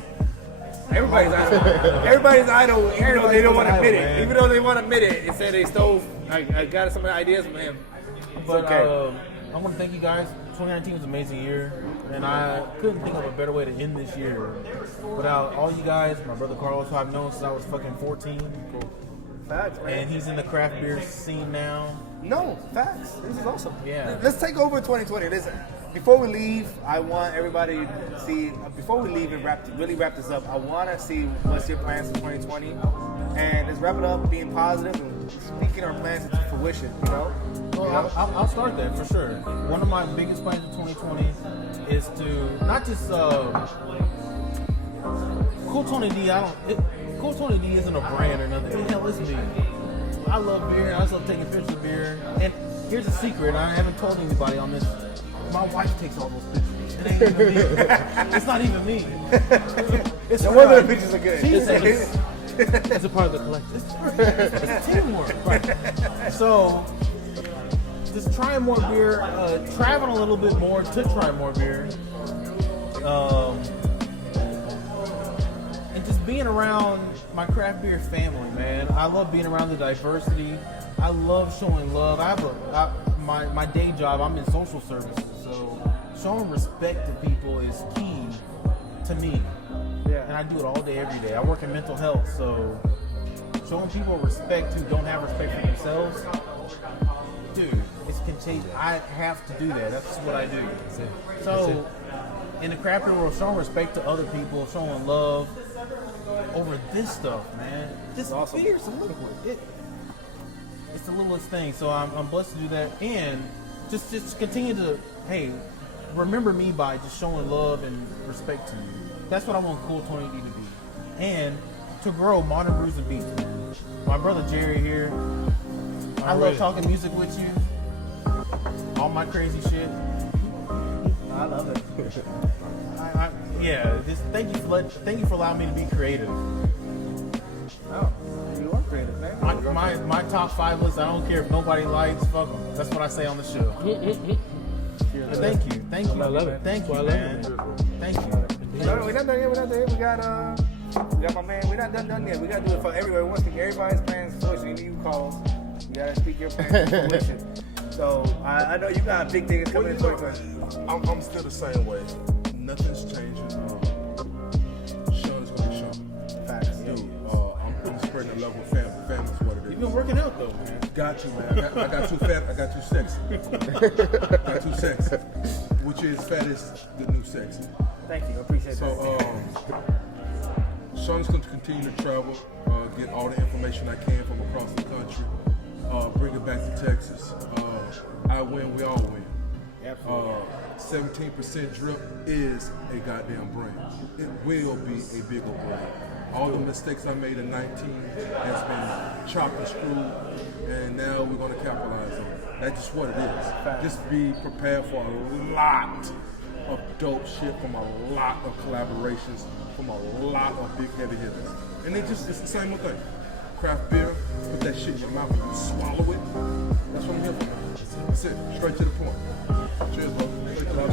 Everybody's idol. Everybody's idol, even though they don't want to admit Everybody's it. Even though they want to admit it, it said they stole. I got some ideas from him. But okay. I want to thank you guys. 2019 was an amazing year, and I couldn't think of a better way to end this year without all you guys. My brother Carlos, who I've known since I was fucking 14, Facts, man. and he's in the craft beer scene now. No, facts. This is awesome. Yeah. Let's take over 2020. Listen, before we leave, I want everybody to see, before we leave and really wrap this up, I want to see what's your plans for 2020. And let's wrap it up being positive and speaking our plans into fruition, you know? Well, I'll start that for sure. One of my biggest plans for 2020 is to not just Cool Tony D. Cool Tony D isn't a brand or nothing. Hell, it's me. I love beer. I love taking pictures of beer. And here's a secret. I haven't told anybody on this. My wife takes all those pictures. It ain't even me. It's not even me. It's No her. wonder the pictures are good. It's a part of the collective. It's teamwork. So, just trying more beer, traveling a little bit more to try more beer, and just being around my craft beer family, man. I love being around the diversity. I love showing love. I have my day job. I'm in social services, so showing respect to people is key to me. Yeah. And I do it all day, every day. I work in mental health, so showing people respect who don't have respect for themselves, dude, it's contagious. I have to do that. That's what I do. So, in the craft beer world, showing respect to other people, showing love over this stuff, man. This awesome. beer's a liquid. It's the littlest thing. So I'm blessed to do that, and just continue to, hey, remember me by just showing love and respect to you. That's what I want Cool 20D to be, and to grow Modern Brews and Beats, man. My brother Jerry here. I love talking music with you. All my crazy shit. I love it. Just thank you for allowing me to be creative. Oh, you are creative, man. My top 5 list, I don't care if nobody likes, fuck them. That's what I say on the show. Thank you. I love it. Thank you, That's why I love man. Thank you. No, we're not done yet. We got my man. We're not done yet. We gotta do it for everybody. Once again, everybody's plans for fruition. You calls. You gotta speak your plans for fruition. So I know you got big things coming in 2020. I'm still the same way. Nothing's changing. Sean is gonna be Sean. Facts. Dude, I'm spreading the love with family. Family's what it is. You've been working out though, man. Got you, man. I got too fat. I got too sexy. Got too sexy. Which is fat is the new sexy. Thank you. I appreciate that. So, Sean's going to continue to travel, get all the information I can from across the country, bring it back to Texas. I win, we all win. 17% drip is a goddamn brand. It will be a bigger brand. All the mistakes I made in 19 has been chopped and screwed, and now we're going to capitalize on it. That's just what it is. Just be prepared for a lot of dope shit from a lot of collaborations from a lot of big heavy hitters. And it's the same old thing. Craft beer, put that shit in your mouth and you swallow it. That's what I'm here for. That's it. Straight to the point. Cheers, bro. Straight to the point.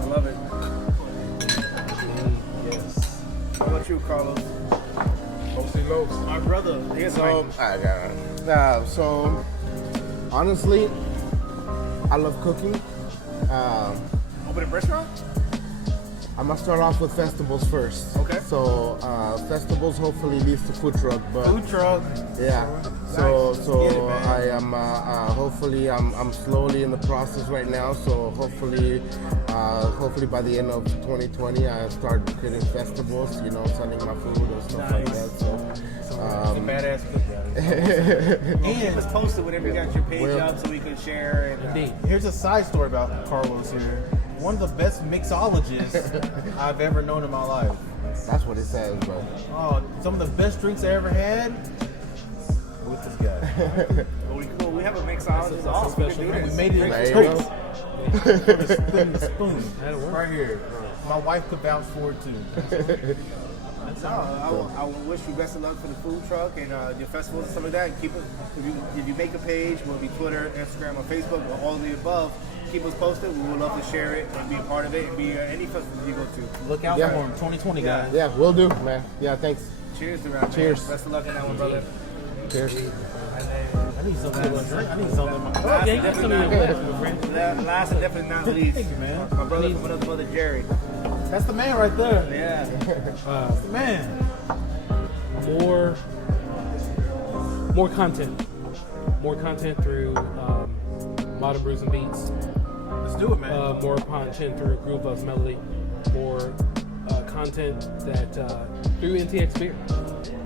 I love it. Yes. How about you, Carlos? OC Lowe's. My brother. Here's So, honestly, I love cooking. Open a restaurant? I'm gonna start off with festivals first. Okay. So festivals hopefully leads to food truck, but Food truck. yeah. Get So it, man. I am hopefully I'm slowly in the process right now. So hopefully by the end of 2020 I start getting festivals. You know, selling my food and stuff like that. So. He's a badass cook. Keep us posted whenever you got your page Well- up so we can share. And, Indeed. Here's a side story about Carlos here. one of the best mixologists I've ever known in my life. That's what it says, bro. Oh, some of the best drinks I ever had with this guy. Well, we have a mixologist also. We can do We this. made it There in you totes. go. Spoon. That'll work. Right here. My wife could vouch for it too. No, I will wish you best of luck for the food truck and your festivals and stuff like that. And keep it. If you make a page, whether it be Twitter, Instagram, or Facebook, or all of the above, keep us posted. We would love to share it and be a part of it and be any festival you go to. Look out Yeah. for him. 2020, Yeah. guys. Yeah, we'll do, man. Yeah, thanks. Cheers to that. Cheers. Man. Best of luck in that one, brother. Cheers. I need something to drink. I need something in my Oh, yeah, you got some of your glass, my friend. Last and definitely not least, Thank you, man. my brother from another brother, Jerry. That's the man right there. Yeah. That's the man. More content. More content through Modern Brews and Beats. Let's do it, man. More content through Group of Melody. More content that through NTX Beer.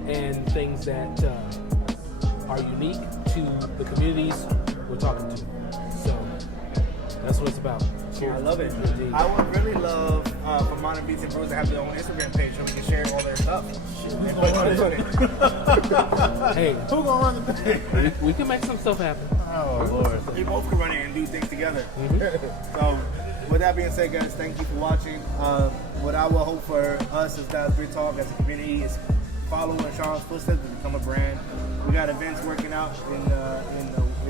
And things that are unique to the communities we're talking to. So that's what it's about. I love it. Indeed. I would really love for Modern Beats and Brews to have their own Instagram page so we can share all their stuff. And put clips on it. Hey, Who gonna run the thing? we can make some stuff happen. Oh, Lord. We both can run it and do things together. So, with that being said, guys, thank you for watching. What I will hope for us as Dallas Beer Talk as a community is follow in Sean's footsteps to become a brand. We got events working out in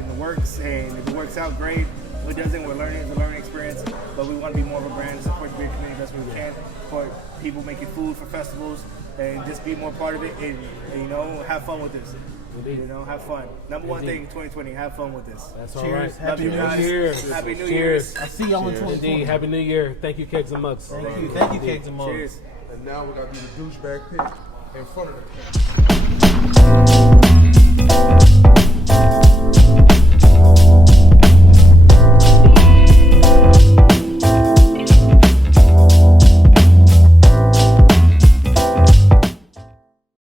the works, and if it works out, great. If it doesn't, we're learning. It's a learning experience, but we want to be more of a brand, support the beer community best we can, support people making food for festivals, and just be more part of it. And have fun with this. Indeed. Have fun. Number one Indeed. thing in 2020, have fun with this. That's all Cheers. right. Love Happy you New guys. Year. Happy New Cheers. Year's. I see y'all in 2020. Indeed. Happy New Year. Thank you, Kegs and Mugs. Thank you, Kegs and Mugs. Cheers. And now we got to do the douchebag pick in front of the camera.